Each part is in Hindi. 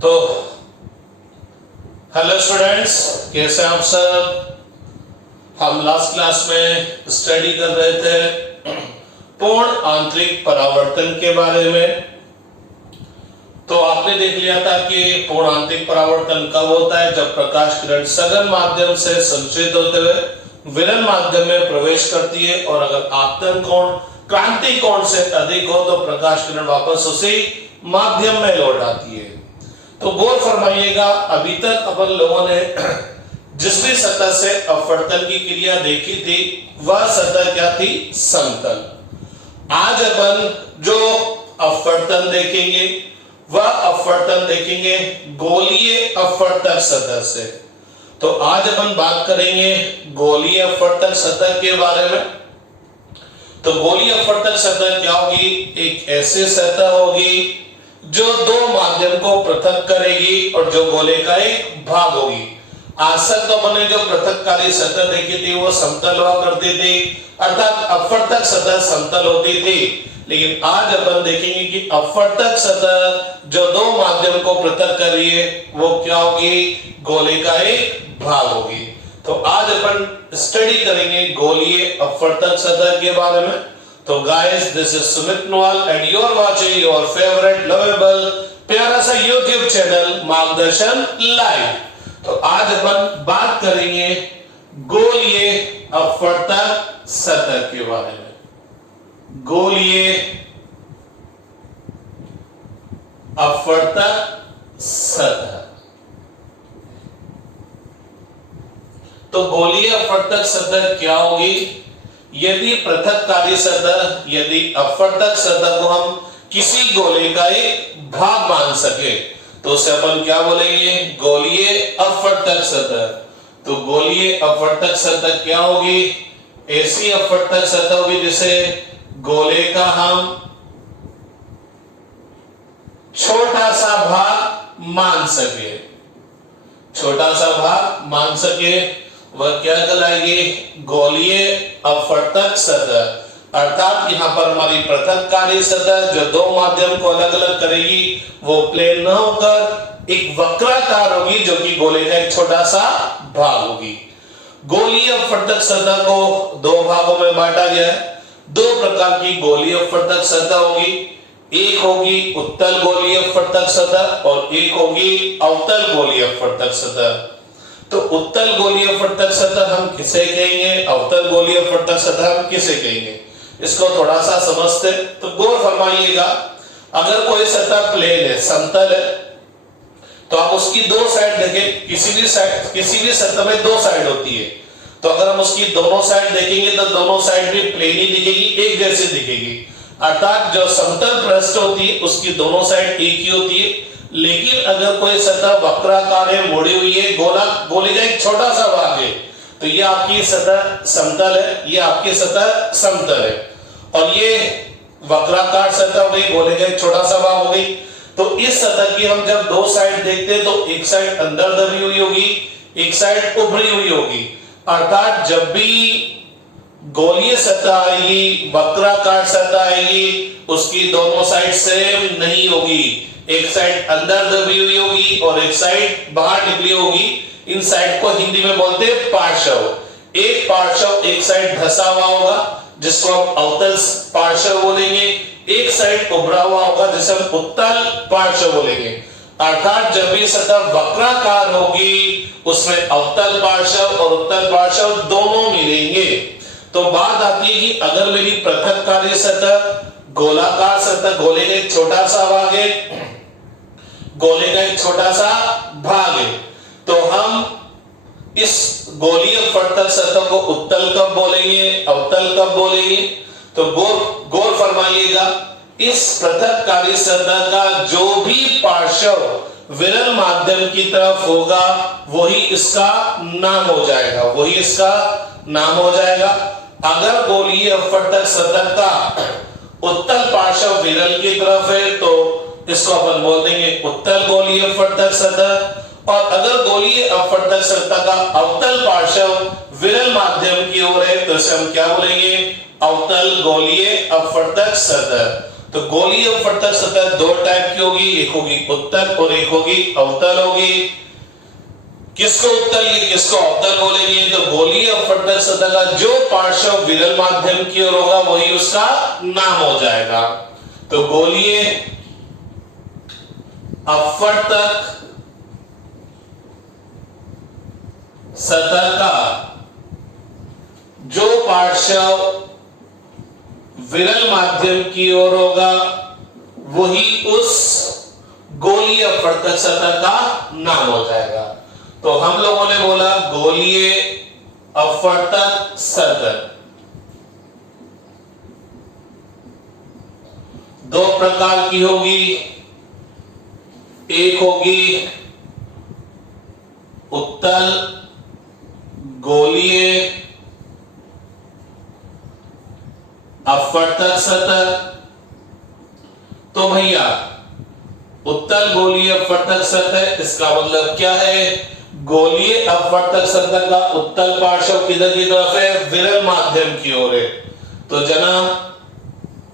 तो हेलो स्टूडेंट्स, कैसे आप सब। हम लास्ट क्लास में स्टडी कर रहे थे पूर्ण आंतरिक परावर्तन के बारे में। तो आपने देख लिया था कि पूर्ण आंतरिक परावर्तन कब होता है, जब प्रकाश किरण सघन माध्यम से संचरित होते हुए विरल माध्यम में प्रवेश करती है, और अगर आपतन कोण क्रांति कोण से अधिक हो तो प्रकाश किरण वापस उसी माध्यम में लौट आती है। तो गौर फरमाइएगा, अभी तक अपन लोगों ने जिस भी सतह से अपवर्तन की क्रिया देखी थी वह सतह क्या थी, समतल। आज अपन जो अपवर्तन देखेंगे वह अपवर्तन देखेंगे गोलीय अपवर्तक सतह से। तो आज अपन बात करेंगे गोलीय अपवर्तक सतह के बारे में। तो गोलीय अपवर्तक सतह क्या होगी, एक ऐसी सतह होगी जो दो माध्यम को पृथक करेगी और जो गोले का एक भाग होगी। आज तक तो अपने जो पृथककारी सतह देखी थी वो समतल हुआ करती थी, अर्थात अपवर्तक सतह समतल होती थी। लेकिन आज अपन देखेंगे कि अपवर्तक सतह जो दो माध्यम को पृथक कर रही है वो क्या होगी, गोले का एक भाग होगी। तो आज अपन स्टडी करेंगे गोलीय अपवर्तक सतह के बारे में। तो guys, this is Sumit Nowal and you are watching your favourite lovable प्यारा सा यूट्यूब चैनल मार्गदर्शन लाइव। तो आज अपन बात करेंगे गोलीय अपवर्तक सतह के बारे में। गोलीय अपवर्तक सतह। तो गोलीय अपवर्तक सतह क्या होगी, यदि पृथककारी सतह, यदि अपवर्तक सतह को हम किसी गोले का एक भाग मान सके तो उसे अपन क्या बोलेंगे, गोलीय अपवर्तक सतह। तो गोलीय अपवर्तक सतह क्या होगी, ऐसी अपवर्तक सतह होगी जिसे गोले का हम छोटा सा भाग मान सके, छोटा सा भाग मान सके, वह क्या कहलाएगी, गोलीय अपवर्तक सतह। अर्थात यहां पर हमारी पृथककारी सतह जो दो माध्यम को अलग अलग करेगी वो प्लेन न होकर एक वक्राकार होगी जो कि गोले का एक छोटा सा भाग होगी। गोलीय अपवर्तक सतह को दो भागों में बांटा गया है। दो प्रकार की गोलीय अपवर्तक सतह होगी, एक होगी उत्तल गोलीय अपवर्तक सतह और एक होगी अवतल गोलीय अपवर्तक सतह। तो उत्तल गोलीय अपवर्तक सतह हम किसे कहेंगे, अवतल गोलीय अपवर्तक सतह हम किसे कहेंगे, इसको थोड़ा सा समझते। तो गौर फरमाइएगा, अगर कोई सतह प्लेन है, समतल है, तो आप उसकी दो साइड देखें, किसी भी सतह में दो साइड होती है। तो अगर हम उसकी दोनों साइड देखेंगे तो दोनों साइड भी प्लेन ही दिखेगी, एक जैसी दिखेगी। अर्थात जो समतल पृष्ठ होती है उसकी दोनों साइड एक ही होती है। लेकिन अगर कोई सतह वक्राकार है, मुड़ी हुई है, गोले का एक छोटा सा भाग है, तो ये आपकी सतह समतल है, ये आपकी सतह समतल है। और ये वक्राकार सतह हो गई, गोले का एक छोटा सा भाग हो गई। तो इस सतह की हम जब दो साइड देखते हैं तो एक साइड अंदर दबी हुई होगी, एक साइड उभरी हुई होगी। अर्थात जब भी गोलीय सतह आएगी, वक्राकार सतह आएगी, उसकी दोनों साइड सेम नहीं होगी। एक साइड अंदर दबी हुई होगी और एक साइड बाहर निकली होगी। इन साइड को हिंदी में बोलते हैं पार्श्व। एक पार्श्व एक साइड धसा हुआ होगा जिसको हम अवतल पार्श्व बोलेंगे, एक साइड उभरा हुआ होगा जिसे हम उत्तल पार्श्व बोलेंगे। अर्थात जब भी सतह वक्राकार होगी उसमें अवतल पार्श्व और उत्तल पार्श्व दोनों मिलेंगे। तो बात आती है कि अगर मेरी पृथककारी सतह गोलाकार सतह, गोले का एक छोटा सा भाग है, गोले का एक छोटा सा भाग है, तो हम इस गोलीय अपवर्तक सतह को उत्तल कब बोलेंगे, अवतल कब बोलेंगे। तो गौर फरमाइएगा, इस पृथककारी सतह का जो भी पार्श्व विरल माध्यम की तरफ होगा वही इसका नाम हो जाएगा, वही इसका नाम हो जाएगा। अगर गोलीय अपवर्तक सतह का उत्तल पार्श्व विरल की तरफ है तो इसको अपन बोल देंगे उत्तल गोलीय अपवर्तक सतह, और अगर गोलीय अपवर्तक सतह का अवतल पार्श्व विरल माध्यम की ओर है तो इसे हम क्या बोलेंगे, अवतल गोलीय अपवर्तक सतह। तो गोलीय अपवर्तक सतह दो टाइप की होगी, एक होगी उत्तल और एक होगी अवतल होगी। किसको उत्तल या किसको अवतल बोलेंगे? तो गोलीय अपवर्तक सतह का जो पार्श्व विरल माध्यम की ओर होगा वही उसका नाम हो जाएगा। तो गोलीय अपवर्तक सतह का जो पार्श्व विरल माध्यम की ओर होगा वही उस गोलीय अपवर्तक सतह का नाम हो जाएगा। तो हम लोगों ने बोला गोलीय अपवर्तक सतह दो प्रकार की होगी, एक होगी उत्तल गोलीय अपवर्तक सतह। तो भैया उत्तल गोलीय अपवर्तक सतह इसका मतलब क्या है? गोलीय अपवर्तक सतह का उत्तल पार्श्व किधर की तरफ है? विरल माध्यम की ओर है। तो जनाब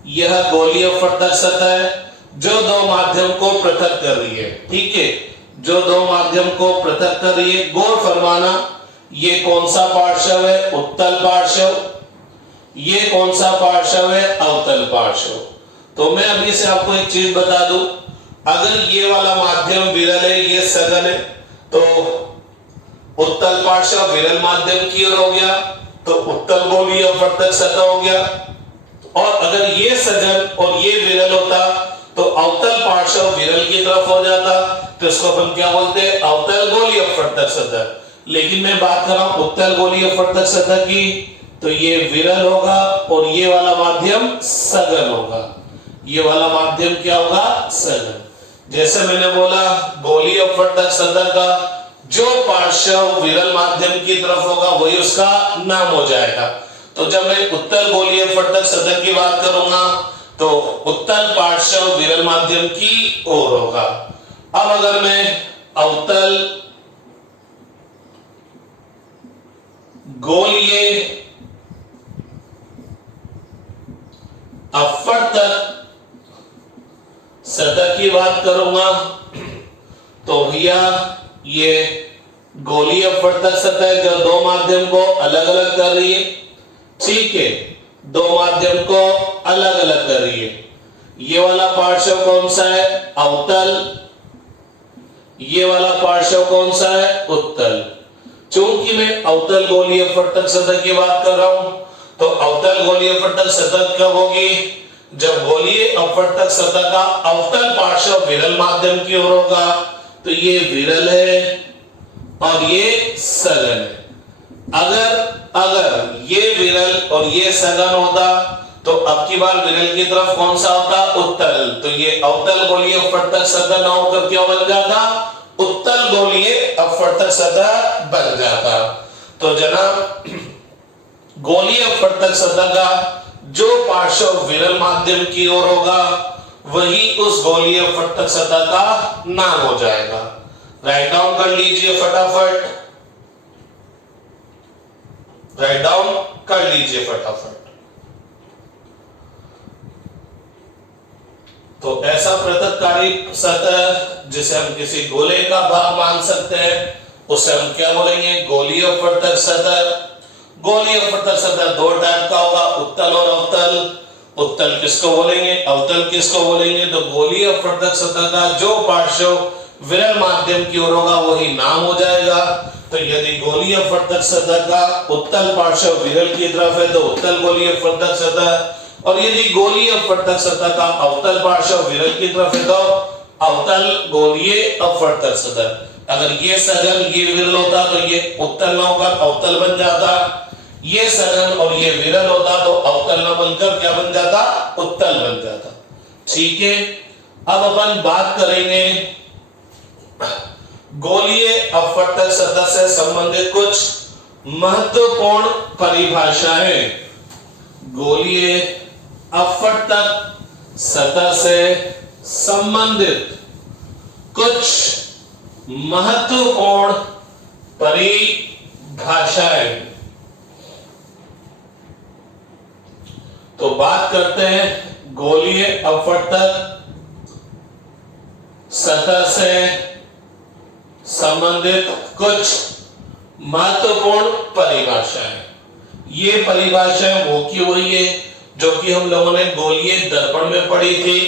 यह गोलीय अपवर्तक सतह है जो दो माध्यम को पृथक कर रही है। ठीक है, जो दो माध्यम को पृथक कर रही है। गौर फरमाना, ये कौन सा पार्श्व है? उत्तल पार्श्व। ये कौन सा पार्श्व है? अवतल पार्श्व। तो मैं अभी से आपको एक चीज बता दूं, अगर ये वाला माध्यम विरल है, ये सघन है, तो उत्तल पार्श्व विरल माध्यम की ओर हो गया, तो उत्तल गोलीय अपवर्तक सतह हो गया। और अगर ये सघन और ये विरल होता तो अवतल पार्श्व विरल की तरफ हो जाता, तो इसको अपन क्या बोलते हैं? अवतल गोलीय अपवर्तक सतह। लेकिन मैं बात कर रहा हूं उत्तल गोलीय अपवर्तक सतह की, तो ये विरल होगा और ये वाला माध्यम सघन होगा। ये वाला माध्यम क्या होगा? सघन। जैसे मैंने बोला गोलीय अपवर्तक सतह का जो पार्श्व विरल माध्यम की तरफ होगा वही उसका नाम हो जाएगा। तो जब मैं उत्तल गोलीय अपवर्तक सतह की बात करूंगा तो उत्तल पार्श्व विरल माध्यम की ओर होगा। अब अगर मैं अवतल गोलीय अपवर्तक सतह की बात करूंगा तो भैया ये गोलीय अपवर्तक सतह जो दो माध्यम को अलग अलग कर रही है। ठीक है, दो माध्यम को अलग अलग कर रही है। ये वाला पार्श्व कौन सा है? अवतल। ये वाला पार्श्व कौन सा है? उत्तल। चूंकि मैं अवतल गोलीय अपवर्तक सतह की बात कर रहा हूं तो अवतल गोलीय अपवर्तक सतह कब होगी? जब गोलीय अपवर्तक सतह का अवतल पार्श्व विरल माध्यम की ओर होगा। तो ये विरल है और ये सघन है। अगर ये विरल और ये सघन होता तो अब की बार विरल की तरफ कौन सा होता? उत्तल। तो ये अवतल गोलीय अपवर्तक सतह ना होकर क्या बन जाता? उत्तल गोलीय अपवर्तक सतह बन जाता। तो जनाब गोलीय अपवर्तक सतह का जो पार्श्व विरल माध्यम की ओर होगा वही उस गोलीय अपवर्तक सतह का नाम हो जाएगा। राइट डाउन कर लीजिए फटाफट, राइट डाउन कर लीजिए फटाफट। तो ऐसा पृथककारी सतह जिसे हम किसी गोले का भाग मान सकते हैं उसे हम क्या बोलेंगे? गोलीय अपवर्तक सतह। गोलीय अपवर्तक सतह दो टाइप का होगा, उत्तल और अवतल। उत्तल किसको बोलेंगे? अवतल किसको बोलेंगे? तो गोलीय अपवर्तक सतह का जो पार्श्व विरल माध्यम की ओर होगा वही नाम हो जाएगा। तो यदि गोलीय अपवर्तक सतह का उत्तल पार्श्व विरल की तरफ है तो उत्तल गोलीय अपवर्तक सतह, और यदि गोलीय अपवर्तक सतह का अवतल पार्श्व विरल की तरफ है तो अवतल गोलीय अपवर्तक सतह। अगर ये सघन ये विरल होता तो ये उत्तल न होकर अवतल बन जाता, ये सघन और ये विरल होता तो अवतल न बनकर क्या बन जाता? उत्तल बन जाता। ठीक है, अब अपन बात करेंगे गोलीय अपवर्तक सतह से संबंधित कुछ महत्वपूर्ण परिभाषाएं। गोलीय अपवर्तक सतह से संबंधित कुछ महत्वपूर्ण परिभाषाएं। तो बात करते हैं गोलीय अपवर्तक सतह से संबंधित कुछ महत्वपूर्ण परिभाषाएं। ये परिभाषाएं वो की हुई है जो कि हम लोगों ने गोलीय दर्पण में पढ़ी थी।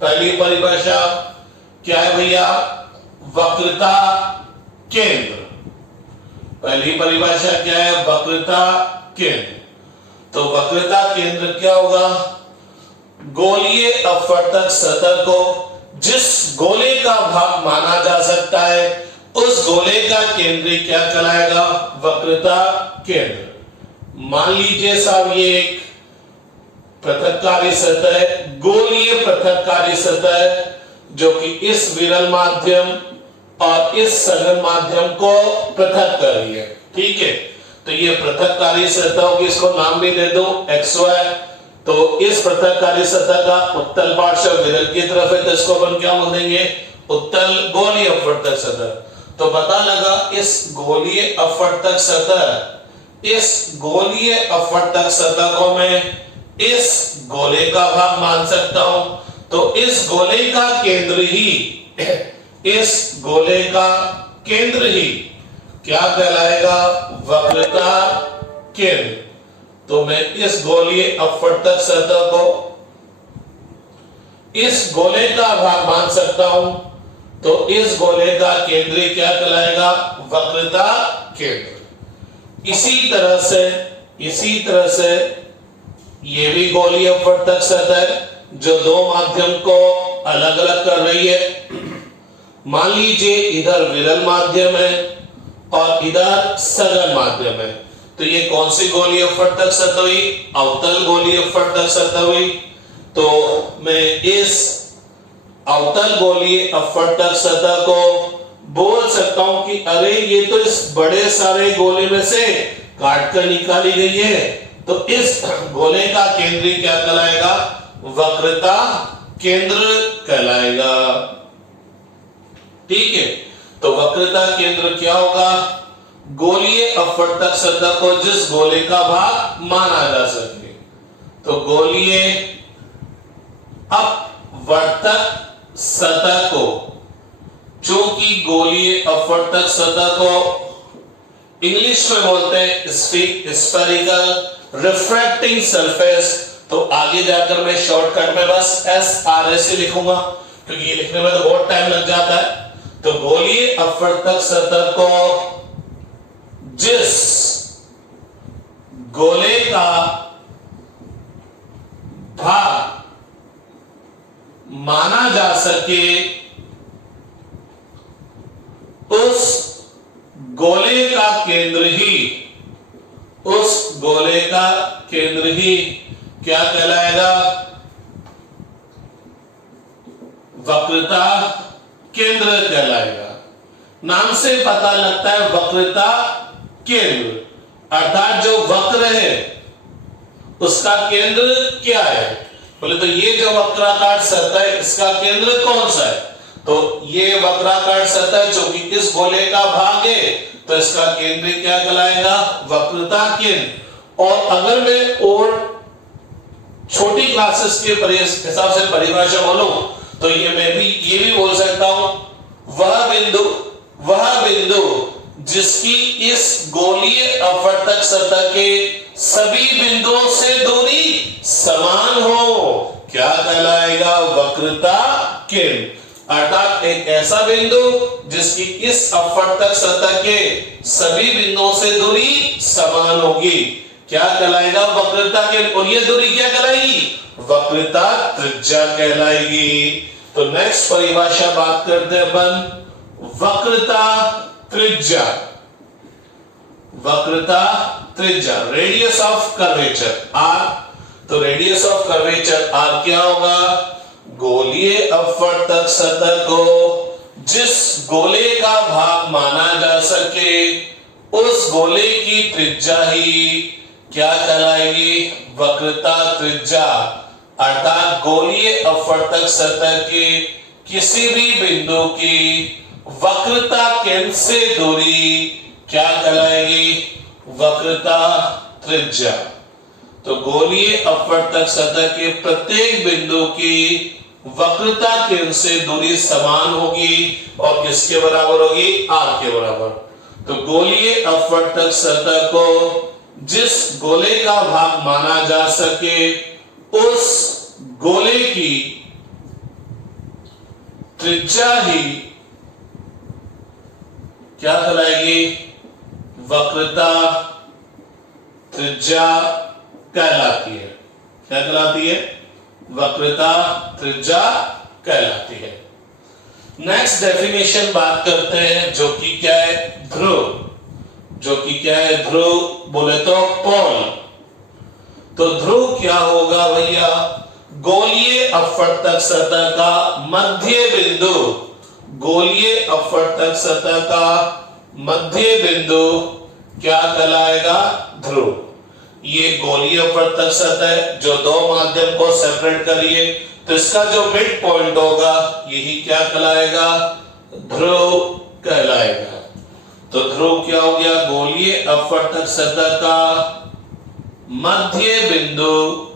पहली परिभाषा क्या है भैया? वक्रता केंद्र। पहली परिभाषा क्या है? वक्रता केंद्र। तो वक्रता केंद्र क्या होगा? गोलीय अपवर्तक सतह को जिस गोले का भाग माना जा सकता है उस गोले का केंद्र क्या कहलाएगा? वक्रता केंद्र। मान लीजिए साहब ये एक पृथक्कारी सतह है, गोलीय पृथक्कारी सतह है, जो कि इस विरल माध्यम और इस सघन माध्यम को पृथक कर रही है। ठीक है, तो ये पृथक्कारी सतह होगी, इसको नाम भी दे दो XY। तो इस पृथक्कारी सतह का उत्तल पार्श्व विरल की तरफ है, तो इसको अपन क्या बोल देंगे? उत्तल गोलीय अपवर्तक सतह। तो पता लगा इस गोलीय अपवर्तक सतह, इस गोलीय अपवर्तक सतह को मैं इस गोले का भाग मान सकता हूं। तो इस गोले का केंद्र ही, इस गोले का केंद्र ही क्या कहलाएगा? वक्रता केंद्र। तो मैं इस गोलीय अपवर्तक सतह को इस गोले का भाग मान सकता हूं। तो इस गोले का केंद्र क्या कहलाएगा? वक्रता केंद्र। इसी तरह से ये भी गोलीय अपवर्तक सतह है जो दो माध्यम को अलग अलग कर रही है। मान लीजिए इधर विरल माध्यम है और इधर सघन माध्यम है, तो ये कौन सी गोलीय अपवर्तक सतह हुई? अवतल गोलीय अपवर्तक सतह हुई। तो मैं इस अवतल गोलीय अपवर्तक सतह को बोल सकता हूं कि अरे ये तो इस बड़े सारे गोले में से काट कर निकाली गई है, तो इस गोले का केंद्र क्या कहलाएगा? वक्रता केंद्र कहलाएगा। ठीक है, तो वक्रता केंद्र क्या होगा? गोलीय अपवर्तक सतह को जिस गोले का भाग माना जा सके। तो गोलीय अपवर्तक सतह को, चूंकि गोलीय अपवर्तक सतह को इंग्लिश में बोलते हैं स्फेरिकल रिफ्रैक्टिंग सरफेस, तो आगे जाकर मैं शॉर्टकट में बस SRS लिखूंगा क्योंकि ये लिखने में तो बहुत टाइम लग जाता है। तो गोलीय अपवर्तक सतह को जिस गोले का भाग माना जा सके उस गोले का केंद्र ही, उस गोले का केंद्र ही क्या कहलाएगा? वक्रता केंद्र कहलाएगा। नाम से पता लगता है वक्रता केंद्र, अर्थात जो वक्र है उसका केंद्र क्या है? बोले तो ये जो वक्राकार सतह है इसका केंद्र कौन सा है? तो ये वक्राकार सतह जो कि इस गोले का भाग है, तो इसका केंद्र क्या कहलाएगा? वक्रता केंद्र। और अगर मैं और छोटी क्लासेस के हिसाब से परिभाषा बोलूं तो मैं ये भी बोल सकता हूं, वह बिंदु जिसकी इस गोलीय अपवर्तक सतह के सभी बिंदुओं से दूरी समान हो क्या कहलाएगा? वक्रता केंद्र। अर्थात एक ऐसा बिंदु जिसकी इस अपवर्तक सतह के सभी बिंदुओं से दूरी समान होगी क्या कहलाएगा? वक्रता केंद्र। और ये दूरी क्या कहलाएगी? वक्रता त्रिज्या कहलाएगी। तो नेक्स्ट परिभाषा बात करते हैं अपन वक्रता त्रिज्या। वक्रता त्रिज्या, रेडियस ऑफ कर्वेचर R। तो रेडियस ऑफ कर्वेचर R क्या होगा? गोलीय अपवर्तक सतह को जिस गोले का भाग माना जा सके उस गोले की त्रिज्या ही क्या कहलाएगी? वक्रता त्रिज्या। अर्थात गोलीय अपवर्तक सतह के किसी भी बिंदु की वक्रता केंद्र से दूरी क्या कहलाएगी? वक्रता त्रिज्या। तो गोलीय अपवर्तक सतह के प्रत्येक बिंदु की वक्रता केंद्र से दूरी समान होगी और किसके बराबर होगी? r के बराबर। तो गोलीय अपवर्तक सतह को जिस गोले का भाग माना जा सके उस गोले की त्रिज्या ही क्या कहलाएगी? वक्रता त्रिज्या कहलाती है। क्या कहलाती है? वक्रता त्रिज्या कहलाती है। नेक्स्ट डेफिनेशन बात करते हैं जो कि क्या है? ध्रुव। जो कि क्या है? ध्रुव बोले तो पोल। तो ध्रुव क्या होगा भैया? गोलीय अपवर्तक सतह का मध्य बिंदु, गोलीय अपवर्तक सतह का मध्य बिंदु क्या कहलाएगा? ध्रुव। ये गोलीय अपवर्तक सतह है जो दो माध्यम को सेपरेट करिए, तो इसका जो मिड पॉइंट होगा यही क्या कहलाएगा? ध्रुव कहलाएगा। तो ध्रुव क्या हो गया? गोलीय अपवर्तक सतह का मध्य बिंदु,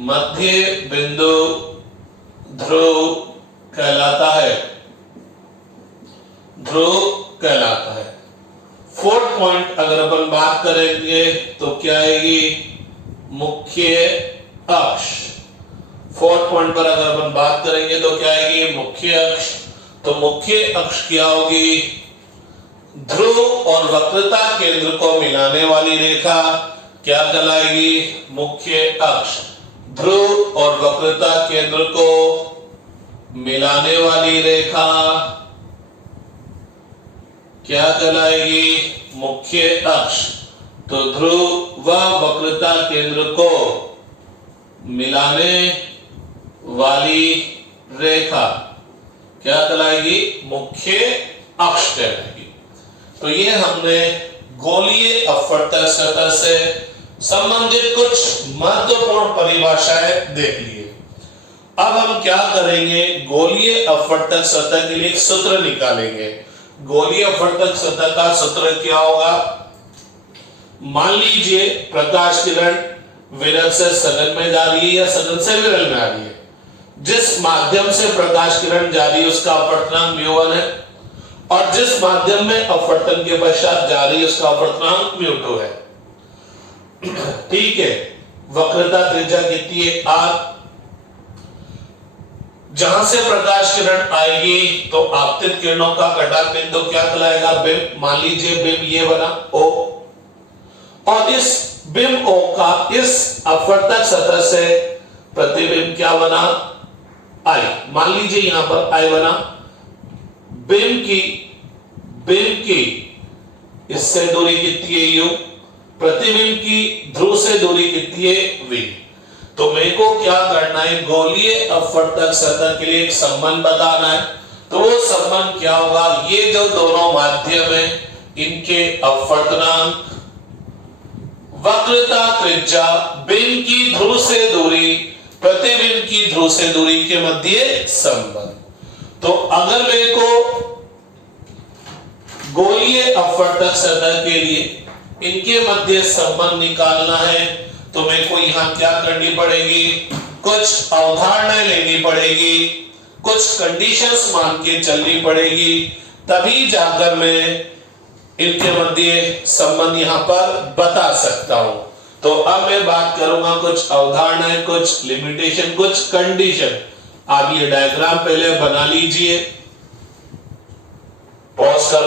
मध्य बिंदु ध्रुव कहलाता है, ध्रुव कहलाता है। फोर्थ पॉइंट अगर अपन बात करेंगे तो क्या आएगी? मुख्य अक्ष। फोर्थ पॉइंट पर अगर अपन बात करेंगे तो क्या आएगी? मुख्य अक्ष। तो मुख्य अक्ष क्या होगी? ध्रुव और वक्रता केंद्र को मिलाने वाली रेखा क्या कहलाएगी? मुख्य अक्ष। ध्रुव और वक्रता केंद्र को मिलाने वाली रेखा क्या कहलाएगी? मुख्य अक्ष। तो ध्रुव व वक्रता केंद्र को मिलाने वाली रेखा क्या कहलाएगी? मुख्य अक्ष कहलाएगी। तो ये हमने गोलीय अपवर्तक सतह से संबंधित कुछ महत्वपूर्ण परिभाषाएं देख ली। अब हम क्या करेंगे? गोलीय अपवर्तक सतह के लिए एक सूत्र निकालेंगे। गोलीय अपवर्तक सतह का सूत्र क्या होगा? मान लीजिए प्रकाश किरण विरल से सघन में जा रही है या सघन से विरल में आ रही है। जिस माध्यम से प्रकाश किरण जा रही है उसका अपवर्तनांक μ1 है और जिस माध्यम में अपवर्तन के पश्चात जा रही है उसका अपवर्तनांक μ2 है। ठीक है। वक्रता त्रिज्या कितनी है? r। जहां से प्रकाश किरण आएगी तो आपतित किरणों का कटान बिंदु क्या कहलाएगा? बिंब। मान लीजिए बिंब ये बना O, और इस बिंब O का इस अपवर्तक सतह से प्रतिबिंब क्या बना? I। मान लीजिए यहां पर I बना। बिंब की इससे दूरी कितनी है? U। प्रतिबिंब की ध्रुव से दूरी कितनी है? V। तो मेरे को क्या करना है? गोलीय अपवर्तक सतह के लिए एक संबंध बताना है। तो वो संबंध क्या होगा? ये जो दोनों माध्यम है इनके अपवर्तनांक, वक्रता त्रिज्या, बिंब की ध्रुव से दूरी, प्रतिबिंब की ध्रुव से दूरी के मध्य संबंध। तो अगर मेरे को गोलीय अपवर्तक सतह के लिए इनके मध्य संबंध निकालना है तो मेरे को यहां क्या करनी पड़ेगी? कुछ अवधारणाएं लेनी पड़ेगी, कुछ कंडीशंस मान के चलनी पड़ेगी, तभी जाकर मैं इनके मध्य संबंध यहां पर बता सकता हूं। तो अब मैं बात करूंगा कुछ अवधारणाएं, कुछ लिमिटेशन, कुछ कंडीशन। आप ये डायग्राम पहले बना लीजिए, पॉज कर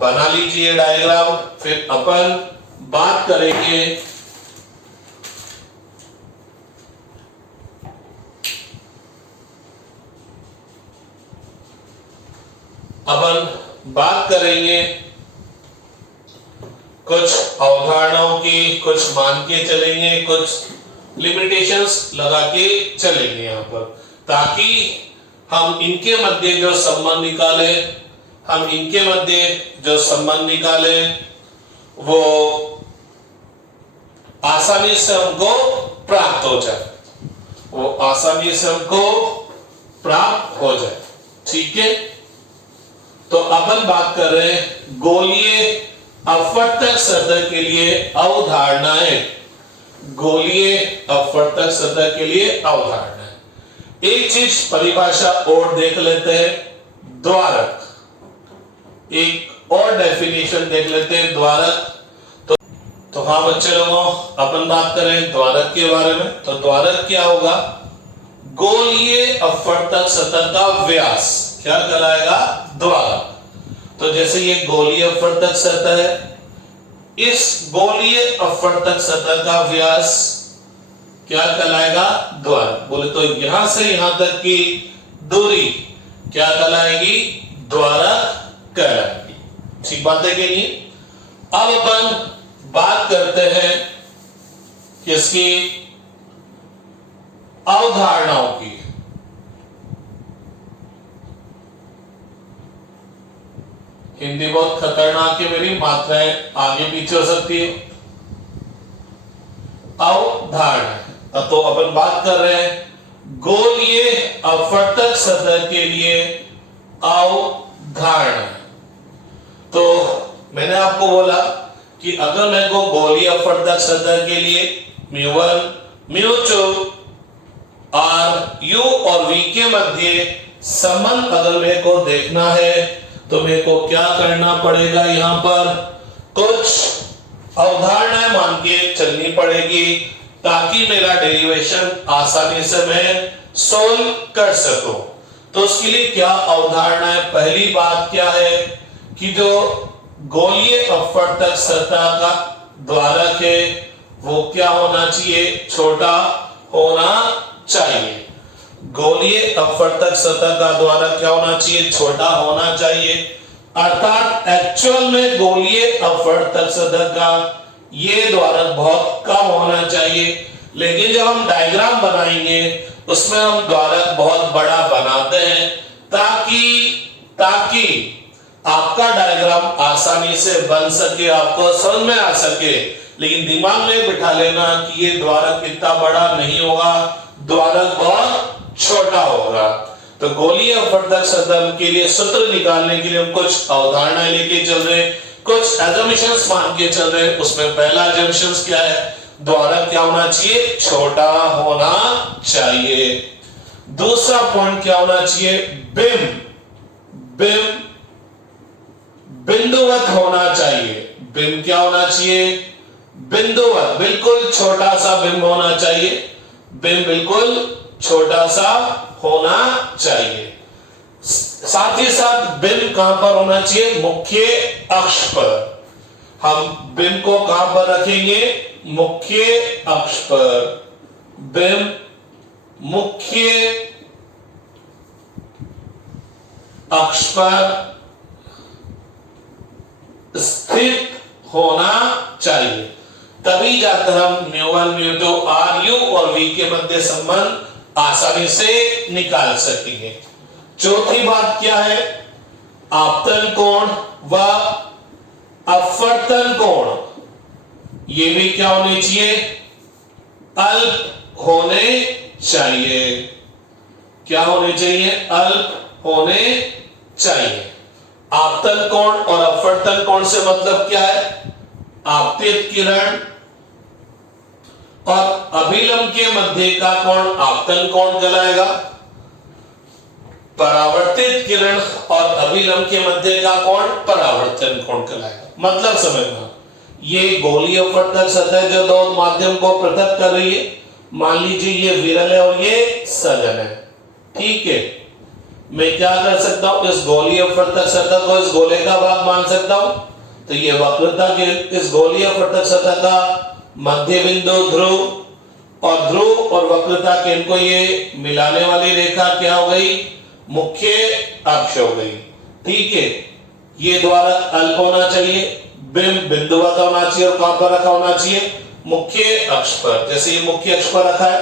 बना लीजिए डायग्राम, फिर अपन बात करेंगे कुछ अवधारणाओं की, कुछ मान के चलेंगे, कुछ लिमिटेशंस लगा के चलेंगे यहां पर, ताकि हम इनके मध्य जो संबंध निकाले वो आसानी से हमको प्राप्त हो जाए। ठीक है। तो अपन बात कर रहे हैं गोलीय अपवर्तक सतह के लिए अवधारणाएं, गोलीय अपवर्तक सतह के लिए अवधारणाएं। एक चीज परिभाषा और देख लेते हैं, द्वारक। एक और डेफिनेशन देख लेते हैं द्वारक। तो हाँ बच्चे लोगों, अपन बात करें द्वारक के बारे में, तो द्वारक क्या होगा? गोलीय अपवर्तक सतह का व्यास क्या कहलाएगा? द्वारक। तो जैसे ये गोलीय अपवर्तक सतह है, इस गोलीय अपवर्तक सतह का व्यास क्या कहलाएगा? द्वारक। बोले तो यहां से यहां तक की दूरी क्या कहलाएगी? द्वारक कहलाएगी। ठीक बात है कि नहीं? अब अपन बात करते हैं किसकी? अवधारणाओं की। हिंदी बहुत खतरनाक है मेरी, मात्राएं आगे पीछे हो सकती है। अवधारणा, तो अपन बात कर रहे हैं गोलीय अपवर्तक सतह के लिए अवधारणा। तो मैंने आपको बोला कि अगर मेरे को गोलीय अपवर्तक सतह के लिए μ1 μ2 और u और v के मध्य संबंध अगर मेरे को देखना है तो मेरे को क्या करना पड़ेगा? यहां पर कुछ अवधारणाएं मान के चलनी पड़ेगी ताकि मेरा डेरिवेशन आसानी से मैं सोल्व कर सकूं। तो उसके लिए क्या अवधारणाएं? पहली बात क्या है कि जो गोलीय अपवर्तक सतह का द्वारक है वो क्या होना चाहिए? छोटा होना चाहिए। गोलीय अपवर्तक सतह का द्वारक क्या होना चाहिए? छोटा होना चाहिए। अर्थात एक्चुअल में गोलीय अपवर्तक सतह का ये द्वारक बहुत कम होना चाहिए, लेकिन जब हम डायग्राम बनाएंगे उसमें हम द्वारक बहुत बड़ा बनाते हैं ताकि आपका डायग्राम आसानी से बन सके, आपको समझ में आ सके। लेकिन दिमाग में बिठा लेना कि ये द्वारक इतना बड़ा नहीं होगा, द्वारक बहुत छोटा होगा। तो गोलीय अपवर्तक सतह के लिए सूत्र निकालने के लिए हम कुछ अवधारणाएं लेके चल रहे हैं, कुछ एजम्पशंस मान के चल रहे हैं। उसमें पहला एजम्पशन क्या है? द्वारक क्या होना चाहिए? छोटा होना चाहिए। दूसरा पॉइंट क्या होना चाहिए? बिंब बिंदुवत होना चाहिए। बिंब क्या होना चाहिए? बिंदुवत, बिल्कुल छोटा सा बिंब होना चाहिए। बिंब बिल्कुल छोटा सा होना चाहिए। साथ ही साथ बिंब कहां पर होना चाहिए? मुख्य अक्ष पर। हम बिंब को कहां पर रखेंगे? मुख्य अक्ष पर। बिंब मुख्य अक्ष पर स्थित होना चाहिए, तभी जाकर हम μ1 μ2 r u और v के मध्य संबंध आसानी से निकाल सकेंगे। चौथी बात क्या है? आपतन कोण व अपवर्तन कोण ये भी क्या होने चाहिए? अल्प होने चाहिए। क्या होने चाहिए? अल्प होने चाहिए। आपतन कोण और अपवर्तन कोण से मतलब क्या है? आपतित किरण और अभिलंब के मध्य का कोण आपतन कोण कहलाएगा। परावर्तित किरण और अभिलंब के मध्य का कोण परावर्तन कोण कहलाएगा। मतलब समझना, ये गोलीय अपवर्तक सतह जो दो माध्यम को पृथक कर रही है, मान लीजिए ये विरल है और ये सघन है, ठीक है। मैं क्या कर सकता हूं? इस गोलीय अपवर्तक सतह को इस गोले का भाग मान सकता हूं। तो ये वक्रता के इस गोलीय अपवर्तक सतह का मध्य बिंदु ध्रुव और वक्रता के इनको ये मिलाने वाली रेखा क्या हो गई? मुख्य अक्ष हो गई, ठीक है। ये द्वारक अल्प होना चाहिए, बिंब बिंदुवत होना चाहिए और कहां पर रखा होना चाहिए? मुख्य अक्ष पर। जैसे ये मुख्य अक्ष पर रखा है,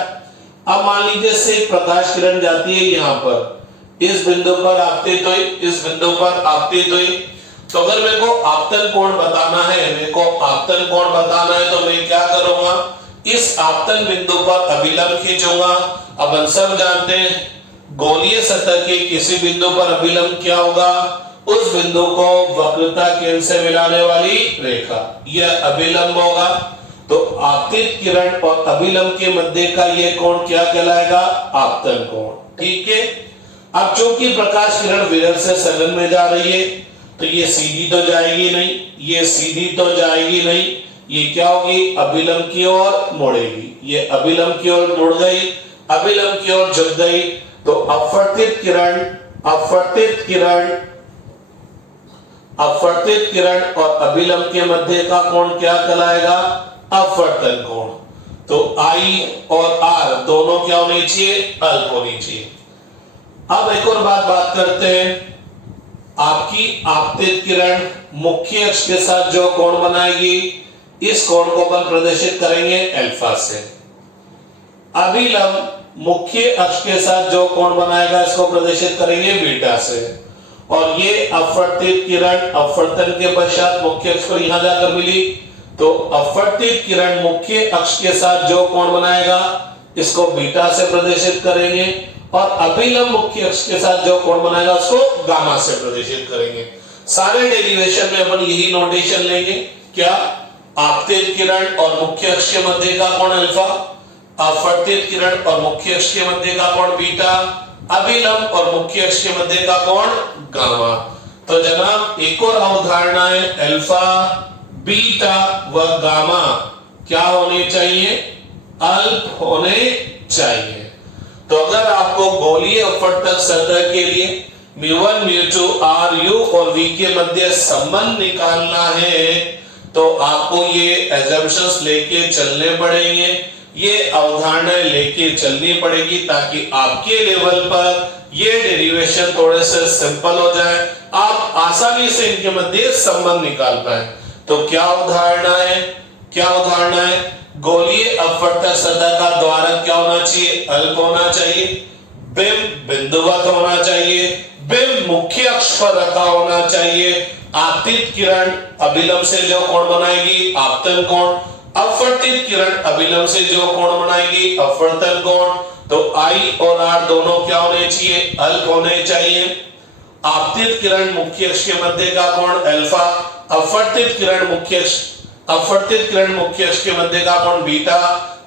अब मान लीजिए से प्रकाश किरण जाती है यहां पर, इस बिंदु पर आपतित हुई, इस बिंदु पर आपतित हुई। तो अगर मेरे को आपतन कोण बताना है, तो मैं क्या करूंगा? इस आपतन बिंदु पर अभिलंब खींचूंगा। अपन सब जानते हैं गोलीय सतह के किसी बिंदु पर अभिलंब क्या होगा? उस बिंदु को वक्रता केंद्र से मिलाने वाली रेखा, यह अभिलंब होगा। तो आपतित किरण और अभिलंब के मध्य का यह कोण क्या कहलाएगा? आपतन कोण। ठीक है। अब चूंकि प्रकाश किरण विरल से संलग्न में जा रही है, तो ये सीधी तो जाएगी नहीं, ये सीधी तो जाएगी नहीं, ये क्या होगी? अभिलंब की ओर मुड़ेगी। ये अभिलंब की ओर मुड़ गई, अभिलंब की ओर झुक गई, तो अपवर्तित किरण और अभिलंब के मध्य का कोण क्या कहलाएगा? अपवर्तन कोण। तो I और R दोनों क्या होनी चाहिए? अल्प होनी चाहिए। अब एक और बात करते हैं। आपकी आपतित किरण मुख्य अक्ष के साथ जो कोण बनाएगी, इस कोण को अपन प्रदर्शित करेंगे अल्फा से। अभिलंब मुख्य अक्ष के साथ जो कोण बनाएगा, इसको प्रदर्शित करेंगे बीटा से। और ये अपवर्तित किरण अपवर्तन के पश्चात मुख्य अक्ष पर यहां जाकर मिली, तो अपवर्तित किरण मुख्य अक्ष के साथ जो कोण बनाएगा, इसको बीटा से प्रदर्शित करेंगे। और अभिलंब मुख्य अक्ष के साथ जो कोण बनाएगा, उसको गामा से प्रदर्शित करेंगे। सारे डेरिवेशन में अपन यही नोटेशन लेंगे। क्या? आपतित किरण और मुख्य अक्ष के मध्य का कोण अल्फा, अपवर्तित किरण और मुख्य अक्ष के मध्य का कोण बीटा, अभिलंब और मुख्य अक्ष के मध्य का कोण गामा। तो जनाब एक और अवधारणा है, अल्फा, बीटा व गामा क्या होने चाहिए? अल्प होने चाहिए। तो अगर आपको गोलीय अपवर्तक सतह के लिए μ1 μ2 r u और v के मध्य संबंध निकालना है, तो आपको ये एजम्पशंस लेके चलने पड़ेंगे, ये अवधारणाएं लेके चलनी पड़ेगी, ताकि आपके लेवल पर ये डेरिवेशन थोड़े से सिंपल हो जाए, आप आसानी से इनके मध्य संबंध निकाल पाए। तो क्या अवधारणा है? गोलीय अपवर्तक सतह का द्वारक क्या होना चाहिए? अल्प होना चाहिए। बिंब बिंदुवत होना चाहिए। बिंब मुख्य अक्ष पर रखा होना चाहिए। आपतित किरण अभिलंब से जो कोण बनाएगी, आपतन कोण। अपवर्तित किरण अभिलंब से जो कोण बनाएगी, अपवर्तन कोण। तो I और R दोनों क्या होने चाहिए? अल्प होने चाहिए। आपतित किरण मुख्य अक्ष के मध्य का कोण अल्फा, अपवर्तित किरण मुख्य अक्ष के मध्य का कोण बीटा,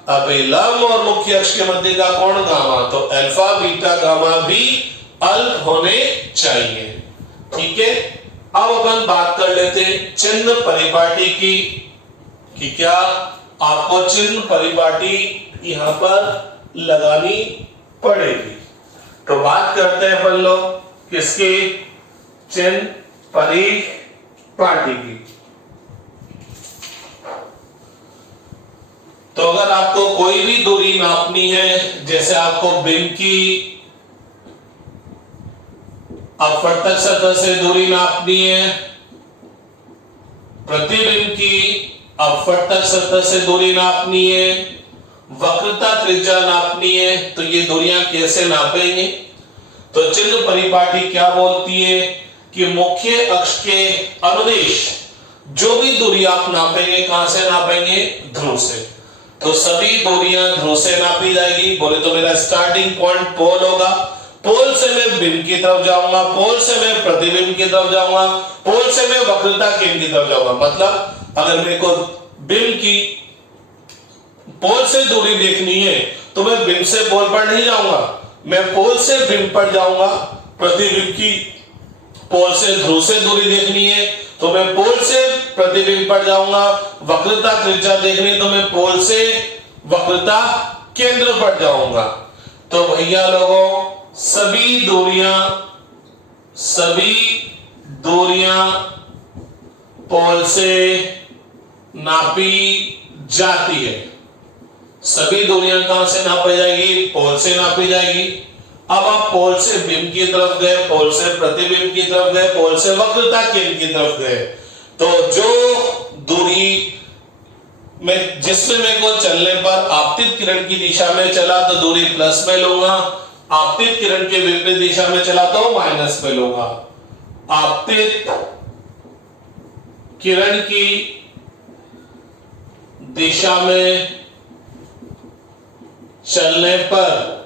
अभिलंब और मुख्य अक्ष के मध्य का कोण गामा। तो अल्फा, बीटा, गामा भी अल्प होने चाहिए। ठीक है। अब अपन बात कर लेते हैं चिन्ह परिपाटी की, कि क्या आपको चिन्ह परिपाटी यहां पर लगानी पड़ेगी। तो बात करते हैं अपन लोग किसकी? चिन्ह परिपाटी की। तो अगर आपको कोई भी दूरी नापनी है, जैसे आपको बिंब की अपवर्तक सतह से दूरी नापनी है, प्रतिबिंब की अपवर्तक सतह से दूरी नापनी है, वक्रता त्रिज्या नापनी है, तो ये दूरियां कैसे नापेंगे? तो चिन्ह परिपाटी क्या बोलती है कि मुख्य अक्ष के अनुदिश जो भी दूरी आप नापेंगे, कहां से नापेंगे? ध्रुव से। तो सभी दूरियां ध्रुव से नापी जाएगी। बोले तो मेरा स्टार्टिंग पॉइंट पोल होगा, पोल से मैं बिंब की तरफ जाऊंगा, पोल से मैं प्रतिबिंब की तरफ जाऊंगा, पोल से मैं वक्रता केंद्र की तरफ जाऊंगा। मतलब अगर मेरे को बिंब की पोल से दूरी देखनी है, तो मैं बिंब से पोल पर नहीं जाऊंगा, मैं पोल से बिंब पर जाऊंगा। प्रतिबिंब की पोल से ध्रुव से दूरी देखनी है, तो मैं पोल से प्रतिबिंब पर जाऊंगा। वक्रता त्रिज्या देखनी, तो मैं पोल से वक्रता केंद्र पर जाऊंगा। तो भैया लोगों, सभी दूरियां पोल से नापी जाती है। सभी दूरियां कहां से नापी जाएगी? पोल से नापी जाएगी। अब आप पोल से बिंब की तरफ गए, पोल से प्रतिबिंब की तरफ गए, पोल से वक्रता केंद्र की तरफ गए, तो जो दूरी में जिसमें मेरे को चलने पर आपतित किरण की दिशा में चला, तो दूरी प्लस में लूंगा। आपतित किरण के विपरीत दिशा में चला तो माइनस में लूंगा। आपतित किरण की दिशा में चलने पर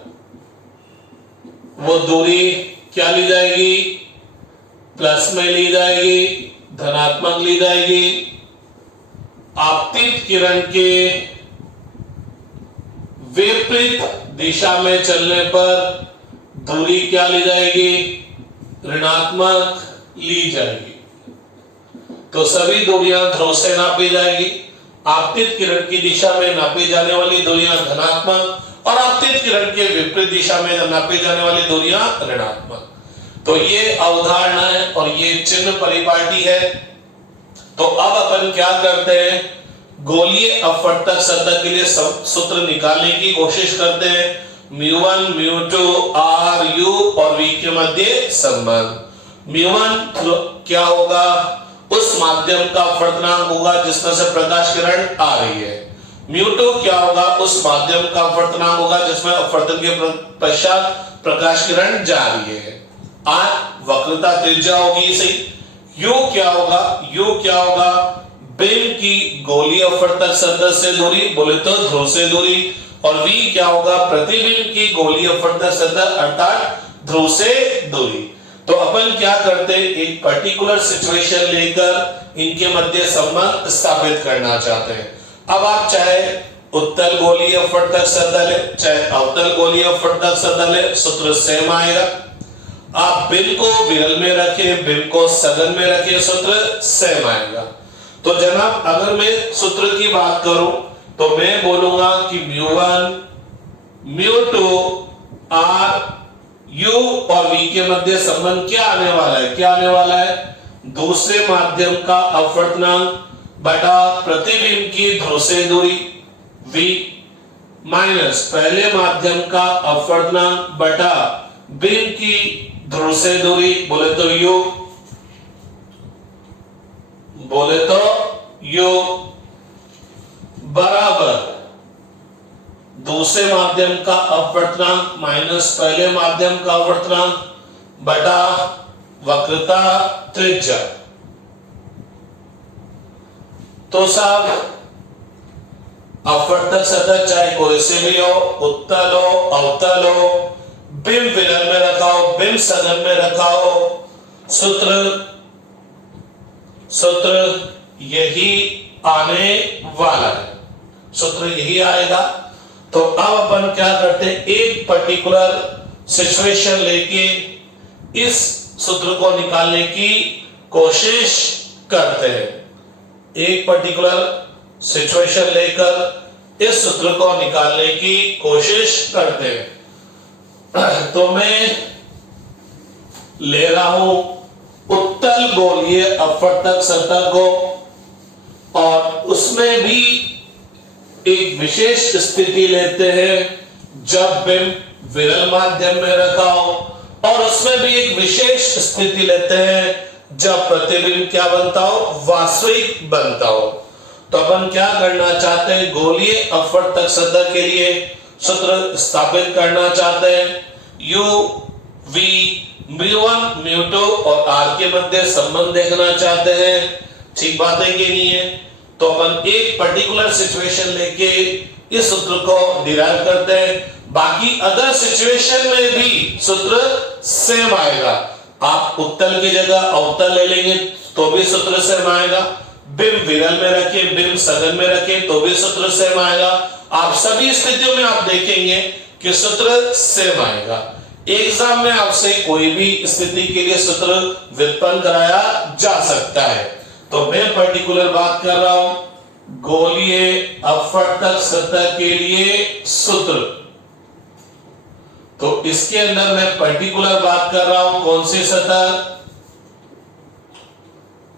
वो दूरी क्या ली जाएगी? प्लस में ली जाएगी, धनात्मक ली जाएगी। आपतित किरण के विपरीत दिशा में चलने पर दूरी क्या ली जाएगी, ऋणात्मक ली जाएगी। तो सभी दूरियां ध्रुव से नापी जाएगी। आपतित किरण की दिशा में नापी जाने वाली दूरियां धनात्मक और आपतित किरण के विपरीत दिशा में नापी जाने वाली दूरियां ऋणात्मक। तो ये अवधारणा है और ये चिन्ह परिपाटी है। तो अब अपन क्या करते हैं, गोलीय अपवर्तक सतह के लिए सूत्र निकालने की कोशिश करते हैं। μ1 μ2 r u और v के मध्य संबंध। μ1 क्या होगा, उस माध्यम का अपवर्तनांक होगा जिसमें से प्रकाश किरण आ रही है। μ2 क्या होगा, उस माध्यम का अपवर्तनांक होगा जिसमें अपवर्तन के पश्चात प्रकाश किरण जा रही है। r वक्रता त्रिज्या होगी इसे। u क्या होगा, u क्या होगा, बिंब की गोलीय अपवर्तक सतह से दूरी, बोले तो ध्रुव से दूरी। और v क्या होगा, प्रतिबिंब की गोलीय अपवर्तक सतह अर्थात ध्रुव से दूरी। तो अपन क्या करते हैं, एक पर्टिकुलर सिचुएशन लेकर इनके मध्य संबंध स्थापित करना चाहते हैं। अब आप चाहे उत्तल गोलीय अपवर्तक सतह ले, चाहे अवतल गोलीय अपवर्तक सतह ले, सूत्र सेम आएगा। आप बिंब को विरल में रखें, बिंब को सघन में रखें, सूत्र सेम आएगा। तो जनाब अगर मैं सूत्र की बात करूं तो मैं बोलूंगा कि μ1 μ2 r u और v के मध्य संबंध क्या आने वाला है, क्या आने वाला है, दूसरे माध्यम का अपवर्तनांक बटा प्रतिबिंब की ध्रुव से दूरी v माइनस पहले माध्यम का अपवर्तनांक बटा बिंब की ध्रुव से दूरी, बोले तो u, बोले तो u बराबर दूसरे माध्यम का अपवर्तनांक माइनस पहले माध्यम का अपवर्तनांक बटा वक्रता त्रिज्या। तो साहब अपवर्तक सतह चाहे कोई से भी हो, उत्तल हो अवतल हो, बिंब विरल में रखा हो, बिंब सघन में रखा हो, सूत्र यही आने वाला है, सूत्र यही आएगा। तो अब अपन क्या करते हैं, एक पर्टिकुलर सिचुएशन लेके इस सूत्र को निकालने की कोशिश करते हैं। एक पर्टिकुलर सिचुएशन लेकर इस सूत्र को निकालने की कोशिश करते हैं। तो मैं ले रहा हूं उत्तल गोलीय अपवर्तक सतह को और उसमें भी एक विशेष स्थिति लेते हैं जब बिंब विरल माध्यम में रखा हो और उसमें भी एक विशेष स्थिति लेते हैं जब प्रतिबिंब क्या बनता हो, वास्तविक बनता हो। तो अपन क्या करना चाहते हैं, गोलीय अपवर्तक सतह के लिए सूत्र स्थापित करना चाहते हैं। u v μ1 μ2 और r के मध्य संबंध देखना चाहते हैं। ठीक बात है कि नहीं है? तो अपन एक पर्टिकुलर सिचुएशन लेके इस सूत्र को डिराइव करते हैं। बाकी अदर सिचुएशन में भी सूत्र सेम आएगा। आप उत्तल की जगह अवतल ले लेंगे तो भी सूत्र सेम आएगा। बिंब विरल में रखें, बिंब सघन में रखें तो भी सूत्र सेम आएगा। आप सभी स्थितियों में आप देखेंगे कि सूत्र सेम आएगा। एग्जाम में आपसे कोई भी स्थिति के लिए सूत्र व्युत्पन्न कराया जा सकता है। तो मैं पर्टिकुलर बात कर रहा हूं गोलीय अपवर्तक सतह के लिए सूत्र। तो इसके अंदर मैं पर्टिकुलर बात कर रहा हूं कौन सी सतह,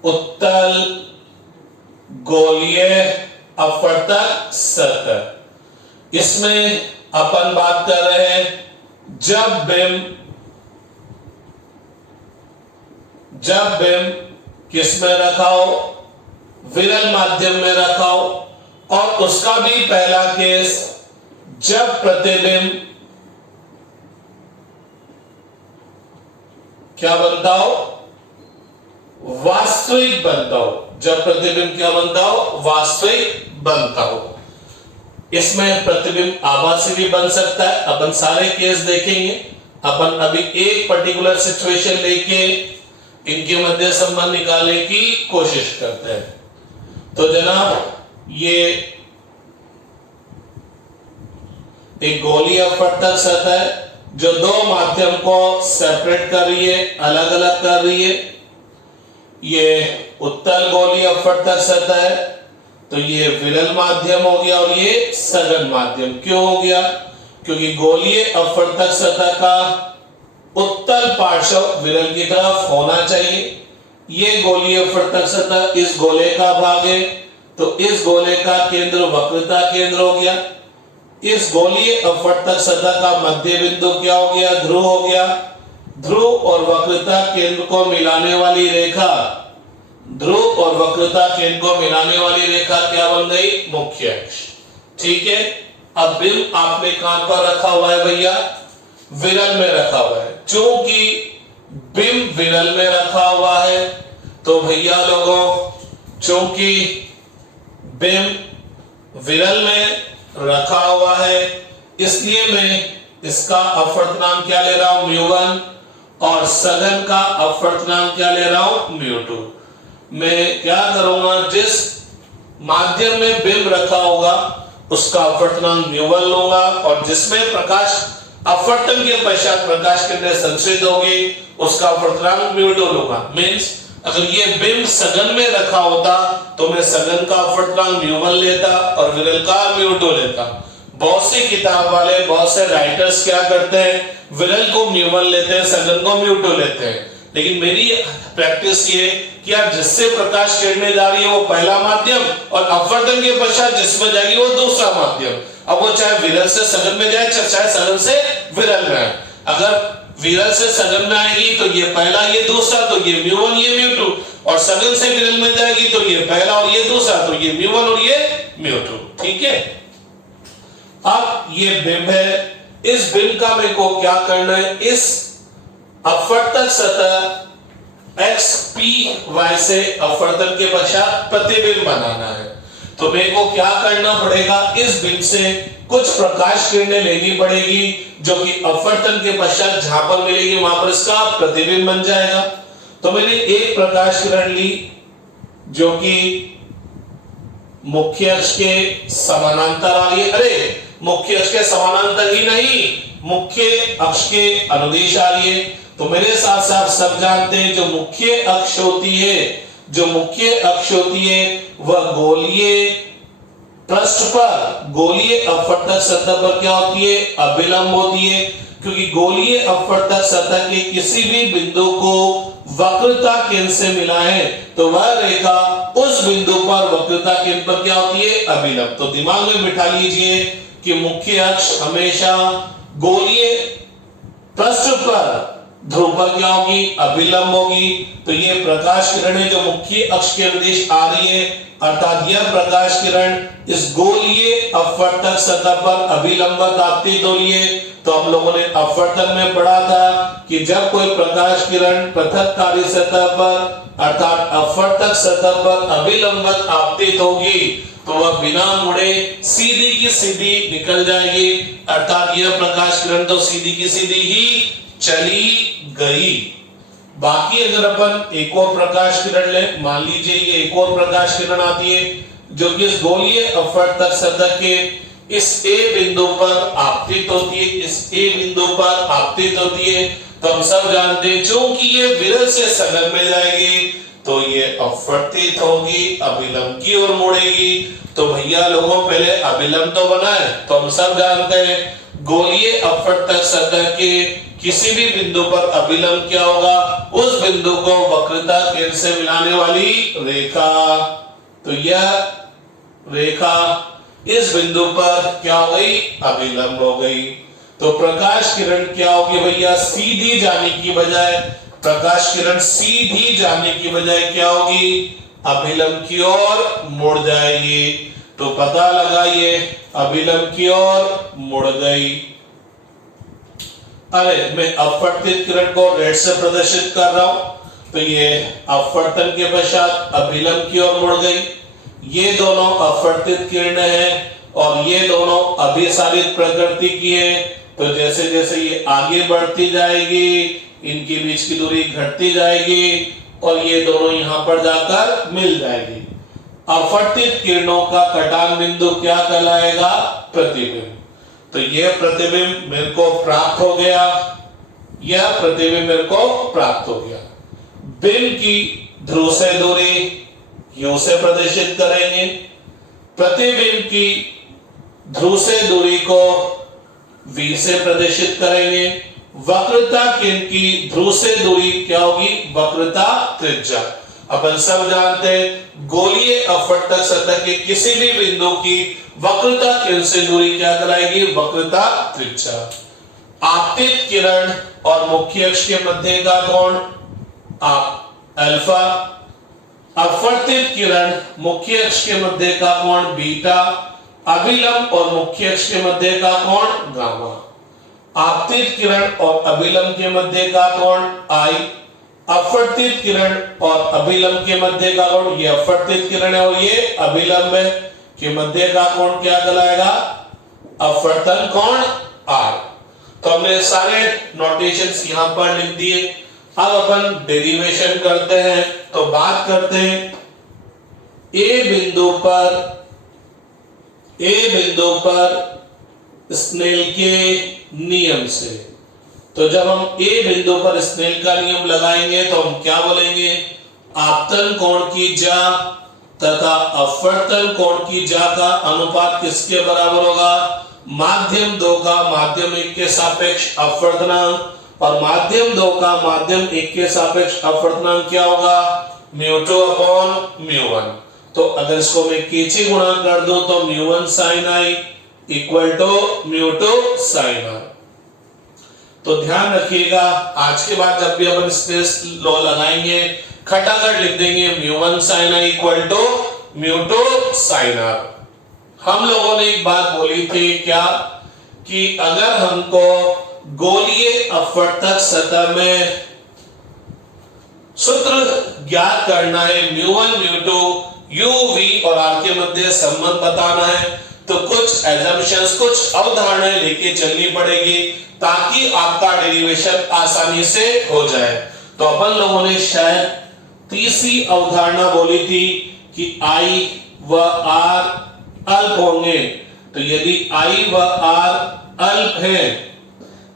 उत्तल गोलीय अपवर्तक सतह। इसमें अपन बात कर रहे हैं जब बिंब किस में रखा हो, विरल माध्यम में रखा हो, और उसका भी पहला केस जब प्रतिबिंब क्या बनता हो, वास्तविक बनता हो। जब प्रतिबिंब क्या बनता हो, वास्तविक बनता हो। इसमें प्रतिबिंब आभासी भी बन सकता है। अपन सारे केस देखेंगे। अपन अभी एक पर्टिकुलर सिचुएशन लेके इनके मध्य संबंध निकालने की कोशिश करते हैं। तो जनाब ये एक गोलीय अपवर्तक सतह है जो दो माध्यम को सेपरेट कर रही है, अलग अलग कर रही है। ये उत्तल गोलीय अपवर्तक सतह है, तो ये विरल माध्यम हो गया और ये सघन माध्यम। क्यों हो गया? क्योंकि गोलीय अपवर्तक सतह का उत्तल पार्श्व विरल की तरफ होना चाहिए। ये गोलीय अपवर्तक सतह इस गोले का भाग है, तो इस गोले का केंद्र वक्रता केंद्र हो गया। इस गोलीय अपवर्तक सतह का मध्य बिंदु क्या हो गया? ध्रुव हो गया। ध्रुव और वक्रता केंद्र को मिलाने वाली रेखा, ध्रुव और वक्रता केंद्र को मिलाने वाली रेखा क्या बन गई? मुख्य अक्ष। ठीक है। अब बिंब आपने कहां पर रखा हुआ है भैया? विरल में रखा हुआ है। चूंकि बिंब विरल में रखा हुआ है तो भैया लोगों, चूंकि बिंब विरल में रखा हुआ है इसलिए मैं इसका अपवर्तनांक क्या ले रहा हूं? μ1, और सघन का अपवर्तनांक क्या ले रहा हूं? μ2। मैं क्या करूंगा, जिस माध्यम में बिंब रखा होगा उसका अपवर्तनांक μ1 लूंगा, और जिसमें प्रकाश अपवर्तन के पश्चात प्रकाश किरणें संचरित होगी उसका अपवर्तनांक μ2 लूंगा। मींस अगर ये बिंब सघन में रखा होता तो मैं सघन का अपवर्तनांक μ1 लेता और विरल का μ2 लेता। बहुत सी किताब वाले, बहुत से राइटर्स क्या करते हैं, विरल को μ1 लेते हैं, सघन को μ2 लेते हैं। लेकिन मेरी प्रैक्टिस ये कि यार जिससे प्रकाश किरणें जा रही है वो पहला माध्यम, और अपवर्तन के पश्चात जिसमें जाएगी वो दूसरा माध्यम। अब वो चाहे विरल से सघन में जाए, चाहे सघन से विरल में आए। अगर विरल से सघन में आएगी तो ये पहला ये दूसरा, तो ये μ1 ये μ2, और सघन से विरल में जाएगी तो ये पहला और ये दूसरा, तो ये μ1 और ये μ2। ठीक है। अब ये बिंब है, इस बिंब का मेरे को क्या करना है? इस अपवर्तक सतह XPY से अपवर्तन के पश्चात प्रतिबिंब बनाना है। तो मेरे को क्या करना पड़ेगा? इस बिंब से कुछ प्रकाश किरणें लेनी पड़ेगी जो कि अपवर्तन के पश्चात जहां पर मिलेगी वहां पर इसका प्रतिबिंब बन जाएगा। तो मैंने एक प्रकाश किरण ली जो कि मुख्य अक्ष के समानांतर आ रही है। अरे मुख्य अक्ष के समानांतर ही नहीं, मुख्य अक्ष के अनुदिश आ रही है। तो मेरे साथ साथ सब जानते हैं जो मुख्य अक्ष होती है, जो मुख्य अक्ष होती है वह गोलीय पृष्ठ पर, गोलीय अपवर्तक सतह पर क्या होती है? अभिलंब होती है। क्योंकि गोलीय अपवर्तक सतह के किसी भी बिंदु को वक्रता केंद्र से मिलाएं तो वह रेखा उस बिंदु पर वक्रता केंद्र पर क्या होती है? अभिलंब। तो दिमाग में बिठा लीजिए कि मुख्य अक्ष हमेशा गोलीय पृष्ठ पर ध्रुव पर क्या होगी? अभिलंब होगी। तो ये प्रकाश किरणें जो मुख्य अक्ष के अनुदिश आ रही है, अर्थात यह प्रकाश किरण इस गोलीय अपवर्तक सतह पर अभिलंबत आपतित हो रही है। तो हम लोगों ने अपवर्तन में पढ़ा था कि जब कोई प्रकाश किरण पृथककारी सतह पर अर्थात अपवर्तक सतह पर अभिलंबत आपतित होगी तो वह बिना मुड़े सीधी की सीधी निकल जाएगी, अर्थात यह प्रकाश किरण तो सीधी की सीधी ही चली गई। बाकी अगर अपन एक और प्रकाश किरण ले, मान लीजिए ये एक और प्रकाश किरण आती है जो कि इस गोलीय अपवर्तक सतह के इस ए बिंदु पर आपतित होती है, इस ए बिंदु पर आपतित होती है। तो हम सब जानते हैं चूंकि ये विरल से सघन में जाएगी तो ये अपवर्तित होगी, अभिलंब की ओर मुड़ेगी। तो भैया लोगों पहले अभिलंब तो बनाए। तो हम सब जानते हैं गोलीय अपवर्तक सतह के किसी भी बिंदु पर अभिलंब क्या होगा? उस बिंदु को वक्रता केंद्र से मिलाने वाली रेखा। तो यह रेखा इस बिंदु पर क्या हो गई? अभिलंब हो गई। तो प्रकाश किरण क्या होगी भैया? सीधी जाने की बजाय, प्रकाश किरण सीधी जाने की बजाय क्या होगी? अभिलंब की ओर मुड़ जाएगी। तो पता लगाइए अभिलंब की ओर मुड़ गई। अरे मैं अपवर्तित किरण को रेड से प्रदर्शित कर रहा हूं तो ये अपवर्तन के पश्चात अभिलंब की ओर मुड़ गई। ये दोनों अपवर्तित किरणें हैं और ये दोनों अभिसारित प्रकृति की है। तो जैसे जैसे ये आगे बढ़ती जाएगी इनके बीच की दूरी घटती जाएगी और ये दोनों यहां पर जाकर मिल जाएगी। अपवर्तित किरणों का कटान बिंदु क्या कहलाएगा? प्रतिबिंब। तो यह प्रतिबिंब मेरे को प्राप्त हो गया, यह प्रतिबिंब मेरे को प्राप्त हो गया। बिंब की ध्रुव से दूरी u से प्रदर्शित करेंगे, प्रतिबिंब की ध्रुव से दूरी को v से प्रदर्शित करेंगे। वक्रता किरण की ध्रुव से दूरी क्या होगी? वक्रता त्रिज्या। अपन सब जानते हैं गोलीय अपवर्तक सतह के किसी भी बिंदु की वक्रता किरण से दूरी क्या कहलाएगी? वक्रता त्रिज्या। आपतित किरण और मुख्य अक्ष के मध्य का कोण अल्फा, अपवर्तित किरण मुख्य अक्ष के मध्य का कोण बीटा, अभिलंब और मुख्य अक्ष के मध्य का कोण गामा। आपतित किरण और अभिलंब के मध्य का कोण आई, अपवर्तित किरण और अभिलंब के मध्य का कोण, ये अपवर्तित किरण है और ये अभिलंब है, के मध्य का कोण क्या कहलाएगा? अपवर्तन कोण आर। तो हमने सारे नोटेशंस यहां पर लिख दिए। अब अपन डेरिवेशन करते हैं। तो बात करते हैं ए बिंदु पर स्नेल के नियम से। तो जब हम ए बिंदु पर स्नेल का नियम लगाएंगे तो हम क्या बोलेंगे? आपतन कोण की जा तथा अपवर्तन कोण की जा का अनुपात किसके बराबर होगा? माध्यम 2 का माध्यम 1 के सापेक्ष अपवर्तनांक और माध्यम 2 का माध्यम 1 के सापेक्ष अपवर्तनांक क्या होगा? μ2 अपॉन μ1। तो अगर इसको मैं खींची गुणा कर दूं तो μ1 sin i equal to μ2 sin r। तो ध्यान रखिएगा, आज के बाद जब भी अपन स्ट्रेस लॉ लगाएंगे खटाखट लिख देंगे μ1 sin i equal to μ2 sin r। हम लोगों ने एक बात बोली थी क्या, कि अगर हमको गोलीय अपवर्तक सतह में सूत्र ज्ञात करना है, μ1 μ2 u v और r के मध्य संबंध बताना है, तो कुछ एजम्पशंस, कुछ अवधारणाएं लेके चलनी पड़ेगी ताकि आपका डेरिवेशन आसानी से हो जाए। तो अपन लोगों ने शायद तीसरी अवधारणा बोली थी कि I व R अल्प होंगे। तो यदि I व R अल्प हैं,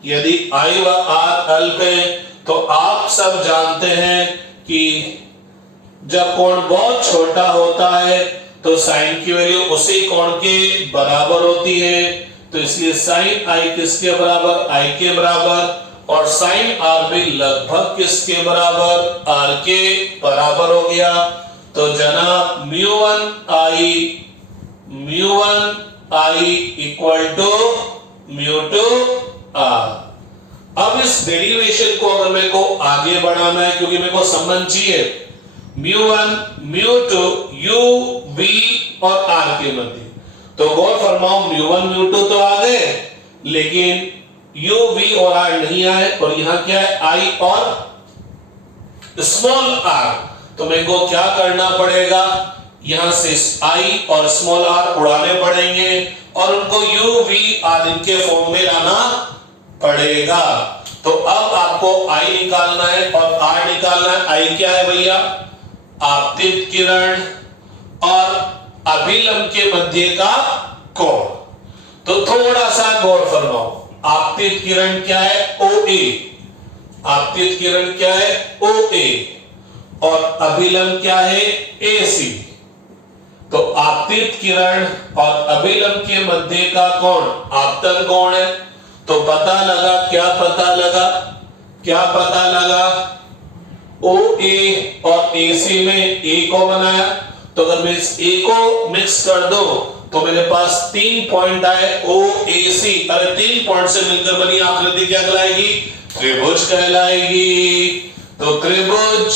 यदि I व R अल्प हैं, तो आप सब जानते हैं कि जब कोण बहुत छोटा होता है तो साइन की वैल्यू उसी कोण के बराबर होती है। तो इसलिए साइन I किसके बराबर? I के बराबर, और साइन R भी लगभग किसके बराबर? R के बराबर हो गया। तो जनाब μ1 I इक्वल टू μ2 R। अब इस डेरिवेशन को अगर मेरे को आगे बढ़ाना है, क्योंकि मेरे को संबंध चाहिए μ1 μ2 u v और r के मध्य, तो गौर फरमाओ μ1 μ2 तो आ गए, लेकिन u v और r नहीं आए, और यहां क्या है? I और स्मॉल r। तो मेरे को क्या करना पड़ेगा? यहां से I और स्मॉल r उड़ाने पड़ेंगे और उनको u v r इनके फॉर्म में लाना पड़ेगा। तो अब आपको I निकालना है और R निकालना है। I क्या है भैया? आपतित किरण और अभिलंब के मध्य का कोण। तो थोड़ा सा गौर फरमाओ, आपतित किरण क्या है? OA। आपतित किरण क्या है? OA। और अभिलंब क्या है? AC। तो आपतित किरण और अभिलंब के मध्य का कोण आपतन कोण है। तो पता लगा, क्या पता लगा? क्या पता लगा? OA और AC में A को बनाया, तो अगर मैं इस A को मिक्स कर दो तो मेरे पास 3 पॉइंट आए OAC। अरे 3 पॉइंट से मिलकर बनी आकृति क्या कहलाएगी? त्रिभुज कहलाएगी। तो त्रिभुज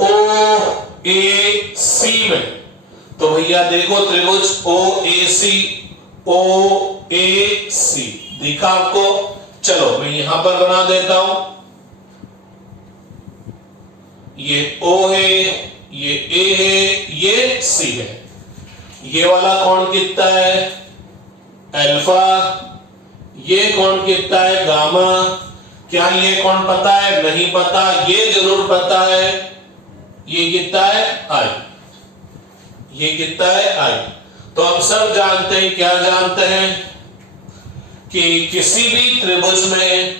OAC में, तो भैया देखो त्रिभुज OAC दिखा आपको। चलो मैं यहां पर बना देता हूं। ये O है, ये A है, ये C है। ये वाला कोण कितना है? अल्फा। ये कोण कितना है? गामा। क्या ये कौन पता है? नहीं पता। ये जरूर पता है, ये कितना है? आई। ये कितना है? आई। तो हम सब जानते हैं, क्या जानते हैं कि किसी भी त्रिभुज में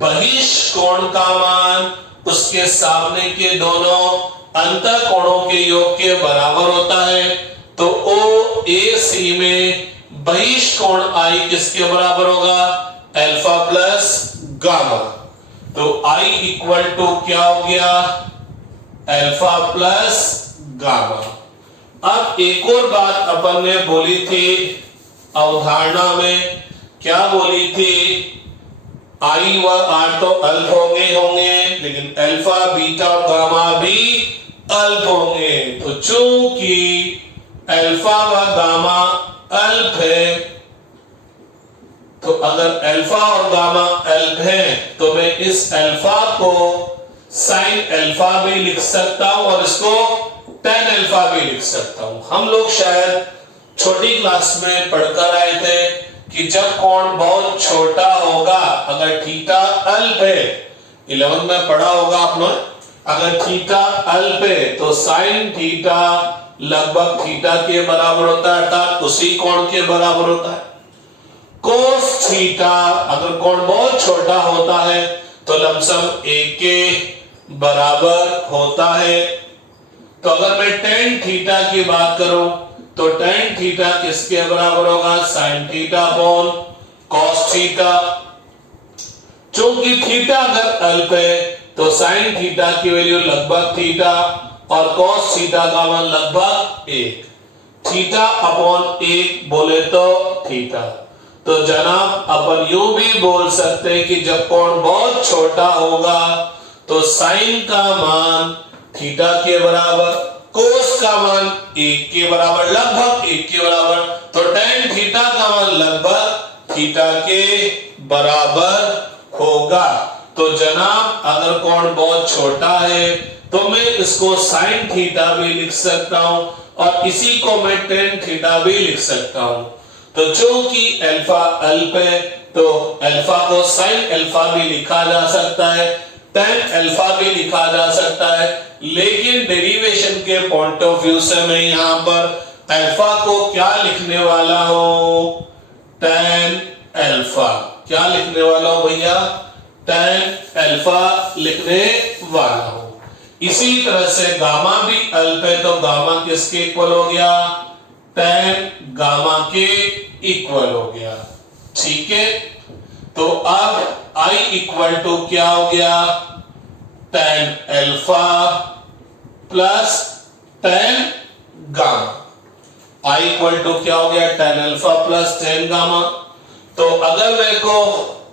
बहिष्कोण का मान उसके सामने के दोनों अंतः कोणों के योग के बराबर होता है। तो ओ ए सी में बहिष्कोण आई किसके बराबर होगा? Alpha plus gamma. तो आई इक्वल टू क्या हो गया? Alpha plus gamma. अब एक और बात अपन ने बोली थी अवधारणा में, क्या बोली थी? आई व आर तो अल्फ होंगे, लेकिन अल्फा बीटा और गामा भी अल्फ होंगे। तो चूंकि अल्फा व गामा अल्फ है, तो अगर अल्फा और गामा अल्फ है तो मैं इस अल्फा को साइन अल्फा भी लिख सकता हूं और इसको टेन अल्फा भी लिख सकता हूं। हम लोग शायद छोटी क्लास में पढ़कर आए थे कि जब कोण बहुत छोटा होगा, अगर थीटा अल्फ है, 11 में पढ़ा होगा आपने, अगर थीटा अल्फ है तो साइन थीटा लगभग थीटा के बराबर होता है, अर्थात उसी कोण के बराबर होता है। कोस थीटा अगर कोण बहुत छोटा होता है तो लमसम ए के बराबर होता है। तो अगर मैं टेन थीटा की बात करूं तो टेन थीटा किसके बराबर होगा? Sine theta upon cos theta. चूंकि थीटा अगर अल्फ है तो साइन थीटा की वैल्यू लगभग थीटा और कॉस थीटा का मान लगभग 1। थीटा अपॉन 1 बोले तो थीटा। तो जनाब अपन यूं भी बोल सकते हैं कि जब कोण बहुत छोटा होगा तो साइन का मान थीटा के बराबर, कोस का मान 1 के बराबर, लगभग 1 के बराबर, तो टेन थीटा का मान लगभग थीटा के बराबर होगा। तो जनाब अगर कोण बहुत छोटा है तो मैं इसको साइन थीटा भी लिख सकता हूं और इसी को मैं टेन थीटा भी लिख सकता हूं। तो चूंकि अल्फा अल्फ है तो अल्फा को साइन अल्फा भी लिखा जा सकता है, टेन अल्फा भी लिखा जा सकता है, लेकिन डेरिवेशन के पॉइंट ऑफ व्यू से मैं यहां पर अल्फा को क्या लिखने वाला हूं? Tan alpha. क्या लिखने वाला हूं भैया? टेन अल्फा लिखने वाला हूं। इसी तरह से गामा भी अल्फ है तो गामा किसके इक्वल हो गया? टेन गामा के इक्वल हो गया। ठीक है, तो अब I इक्वल टू क्या हो गया? Tan alpha plus tan gamma. I equal to क्या हो गया? Tan alpha plus tan gamma. तो अगर मेरे को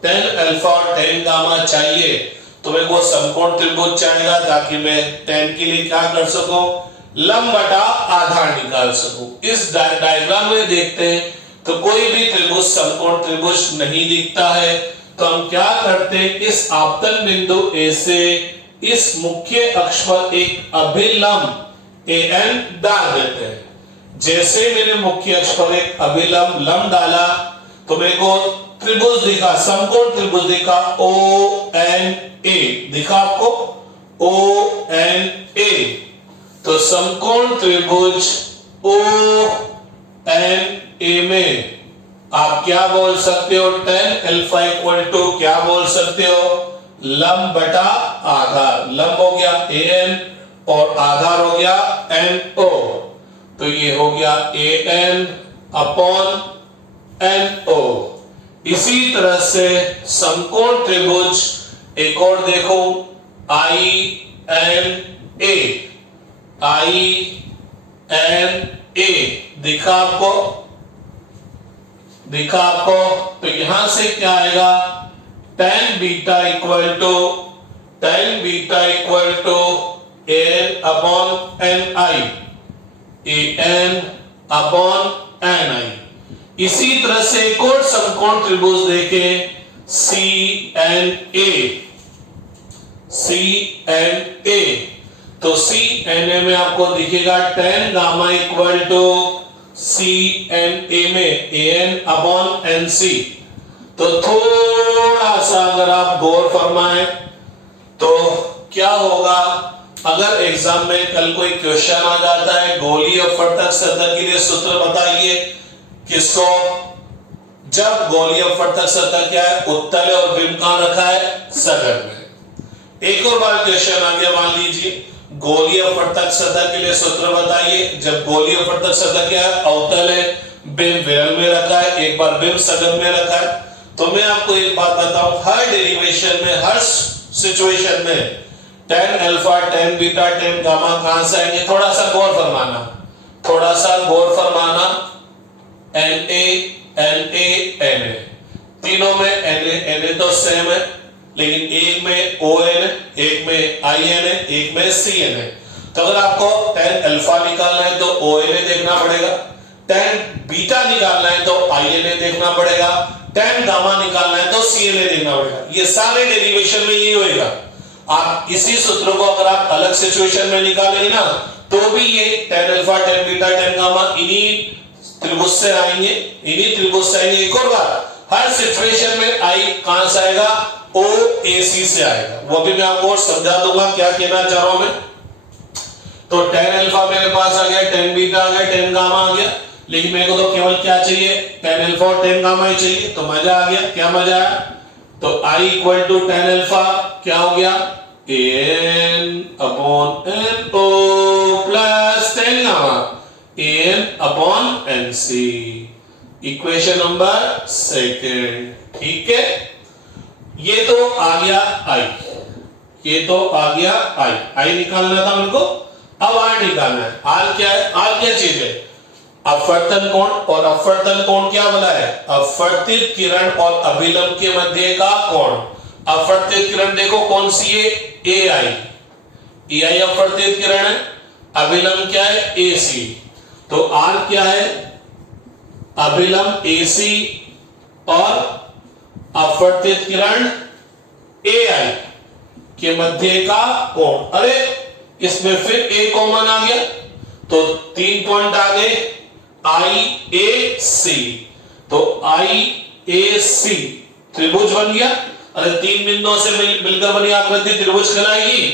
टेन अल्फा और टेन गामा चाहिए तो मेरे को समकोण त्रिभुज चाहिएगा ताकि मैं टेन के लिए क्या कर सकूं? लंब बटा आधार निकाल सकूं। इस डायग्राम में देखते हैं तो कोई भी त्रिभुज समकोण त्रिभुज नहीं दिखता है, तो हम क्या करते हैं? इस आपतन बिंदु ए से इस मुख्य अक्ष पर एक अभिलंब AN डाल देते हैं। जैसे मैंने मुख्य अक्ष पर एक अभिलंब लंब डाला तो मेरे को त्रिभुज दिखा, समकोण त्रिभुज दिखा, ONA दिखा आपको? ONA। तो समकोण त्रिभुज ONA में आप क्या बोल सकते हो? टेन अल्फा इक्वल टू क्या बोल सकते हो? लंब बटा आधार। लंब हो गया AN और आधार हो गया NO। तो ये हो गया AN अपॉन NO। इसी तरह से समकोण त्रिभुज एक और देखो, INA। INA दिखा आपको? दिखा आपको? तो यहां से क्या आएगा? tan beta equal to AN upon NI, AN upon NI। इसी तरह से एक और समकोण त्रिभुज देखें, CNA। तो CNA में आपको दिखेगा tan gamma equal to CNA में AN अपॉन NC। तो थोड़ा सा अगर आप गौर फरमाएं तो क्या होगा, अगर एग्जाम में कल कोई क्वेश्चन आ जाता है गोलीय अपवर्तक सतह के लिए सूत्र बताइए, किसको, जब गोलीय अपवर्तक सतह क्या है, उत्तल है और बिंब कहां रखा है, सघन में। एक और बार क्वेश्चन आ गया, मान लीजिए गोलीय अपवर्तक सतह के लिए सूत्र बताइए, जब गोलीय अपवर्तक सतह क्या है, अवतल है, बिंब विरल में रखा है, एक बार बिंब सघन में रखा है। तो मैं आपको एक बात बताऊं, हर डेरिवेशन में, हर सिचुएशन में tan alpha, tan beta, tan gamma कहां से आएंगे, थोड़ा सा गौर फरमाना, थोड़ा सा गौर फरमाना। Na, Na, तीनों में Na तो सेम है, लेकिन एक में ON, एक में IN है, एक में CN है। तो अगर आपको tan अल्फा निकालना है तो ONA देखना पड़ेगा, tan बीटा निकालना है तो INA देखना पड़ेगा, tan गामा निकालना है तो CNA देखना पड़ेगा। ये सारे डेरिवेशन में ये होएगा। आप इसी सूत्रों को अगर आप अलग सिचुएशन में निकालेंगे ना तो भी ये tan alpha, tan beta, tan gamma इन्हीं त्रिभुज से आएंगे, इन्हीं त्रिभुज से आएंगे। एक और बात, हर सिचुएशन में आई कहां से आएगा, OAC से आएगा। वो भी मैं आपको समझा दूंगा क्या कहना चाह रहा हूं मैं। तो tan अल्फा मेरे पास आ गया, tan बीटा आ गया, tan गामा आ गया, लेकिन मेरे को तो केवल क्या चाहिए, tan अल्फा और tan गामा ही चाहिए। तो मजा आ गया, क्या मजा आया, तो I equal to tan alpha क्या हो गया, an upon NO plus tan gamma an upon NC, equation number second. ठीक है, ये तो आ गया I, ये तो आ गया I निकालना था मेरे को। अब R निकालना है। R क्या है, R क्या चीज है, अपवर्तन कोण। और अपवर्तन कोण क्या बोला है, अपवर्तित किरण और अभिलंब के मध्य का कोण। अपवर्तित किरण देखो कौन सी है, AI अपवर्तित किरण है, अभिलंब क्या है, AC। तो R क्या है, अभिलंब AC और अपवर्तित किरण AI के मध्य का कोण। अरे इसमें फिर एक कॉमन आ गया, तो 3 पॉइंट आ गए, IAC। तो IAC त्रिभुज बन गया। अरे 3 बिंदुओं से मिलकर बनी आकृति त्रिभुज कहलाएगी।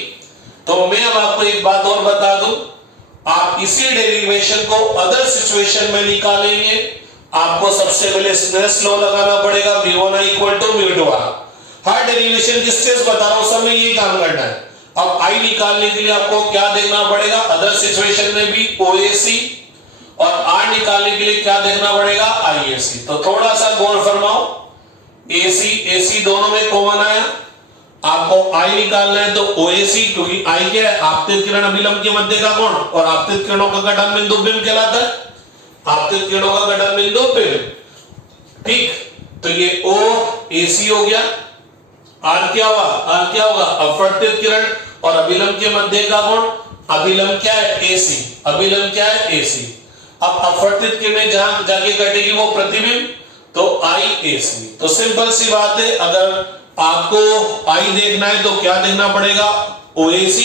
तो मैं अब आपको एक बात और बता दूं, आप इसी डेरिवेशन को अदर सिचुएशन में निकालेंगे, आपको सबसे पहले स्नेल्स लॉ लगाना पड़ेगा, v1 इक्वल टू v2। हर डेरिवेशन की स्टेप्स बता रहा हूं, सब में यही काम करना है। अब I निकालने के लिए आपको क्या देखना पड़ेगा, अदर सिचुएशन में भी OAC, और R निकालने के लिए क्या देखना पड़ेगा, IAC। तो थोड़ा सा गौर फरमाओ, AC दोनों में कॉमन आया, आपको I निकालना है तो OAC, क्योंकि I क्या है, आपतित किरण अभिलंब के मध्य का कोण, और आपतित किरणों का गठन बिंदु बिंब कहलाता है, आपतित किरणों का गठन बिंदु बिंब। ठीक, तो ये OAC हो गया। R क्या हुआ, R क्या होगा, अपवर्तित किरण और अभिलंब के मध्य का कोण। अभिलंब क्या है, AC, अभिलंब क्या है, AC। अब अपवर्तित किरणें जहां जाके कटेगी वो प्रतिबिंब, तो IAC। तो सिंपल सी बात है, अगर आपको I देखना है तो क्या देखना पड़ेगा, OAC।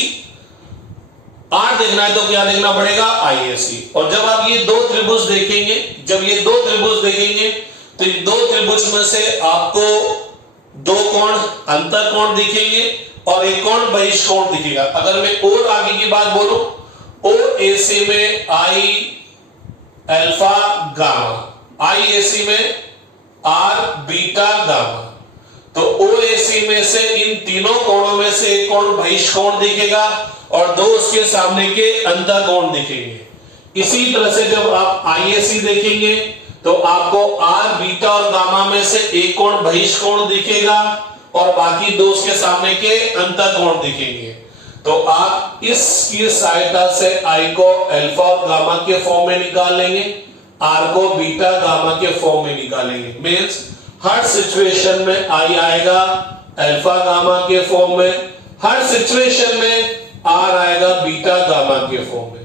R देखना है तो क्या देखना पड़ेगा, IAC। और जब आप ये दो त्रिभुज देखेंगे, जब ये दो त्रिभुज देखेंगे तो इन दो त्रिभुज में से आपको दो कोण अंतर कोण दिखेंगे और एक कोण बहिष्कोण दिखेगा। अगर मैं और आगे की बात बोलूं, OAC में I अल्फा गामा, IAC में R बीटा गामा। तो OAC में से इन तीनों कोणों में से एक कोण बहिष्कोण दिखेगा और दो उसके सामने के अंतर कोण दिखेंगे। इसी तरह से जब आप IAC देखेंगे तो आपको R बीटा और गामा में से एक कोण बहिष्कोण दिखेगा और बाकी दो उसके सामने के अंतर कोण दिखेंगे। तो आप इसकी सहायता से I को अल्फा और गामा के फॉर्म में निकाल लेंगे, R को बीटा गामा के फॉर्म में निकालेंगे। मींस हर सिचुएशन में I आएगा अल्फा गामा के फॉर्म में, हर सिचुएशन में R आएगा बीटा गामा के फॉर्म में।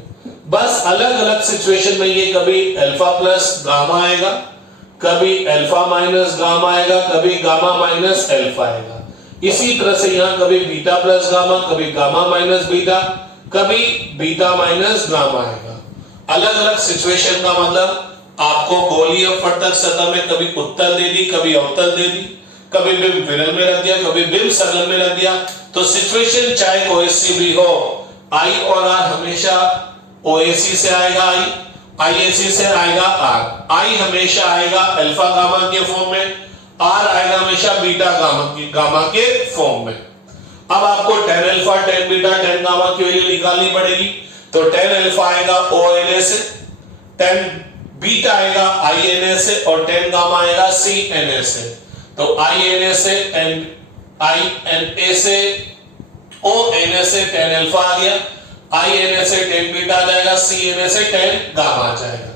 बस अलग अलग सिचुएशन में ये कभी अल्फा प्लस गामा आएगा, कभी अल्फा माइनस गामा आएगा, कभी गामा माइनस अल्फा आएगा। इसी तरह से यहां कभी बीटा प्लस गामा, कभी गामा माइनस बीटा, कभी बीटा माइनस गामा आएगा। अलग अलग सिचुएशन का मतलब आपको गोलीय अपवर्तक सतह में कभी उत्तल दे दी, कभी अवतल दे दी, कभी बिंब विरल में रख दिया, कभी बिंब सरल में रख दिया। तो सिचुएशन चाहे कोई सी भी हो, आई और आर हमेशा ओएसी से आएगा, आईएसी से आएगा आर। आई हमेशा आएगा अल्फा गामा के फॉर्म में, आर आएगा हमेशा बीटा गामा के फॉर्म में। अब आपको tan alpha, tan beta, tan gamma की वैल्यू निकालनी पड़ेगी। तो tan अल्फा आएगा ONA से, tan बीटा आएगा INA से और tan गामा आएगा CNA से। तो INA से INA से ONA से tan अल्फा आ गया, INA से tan बीटा आ जाएगा, CNA से tan गामा आ जाएगा।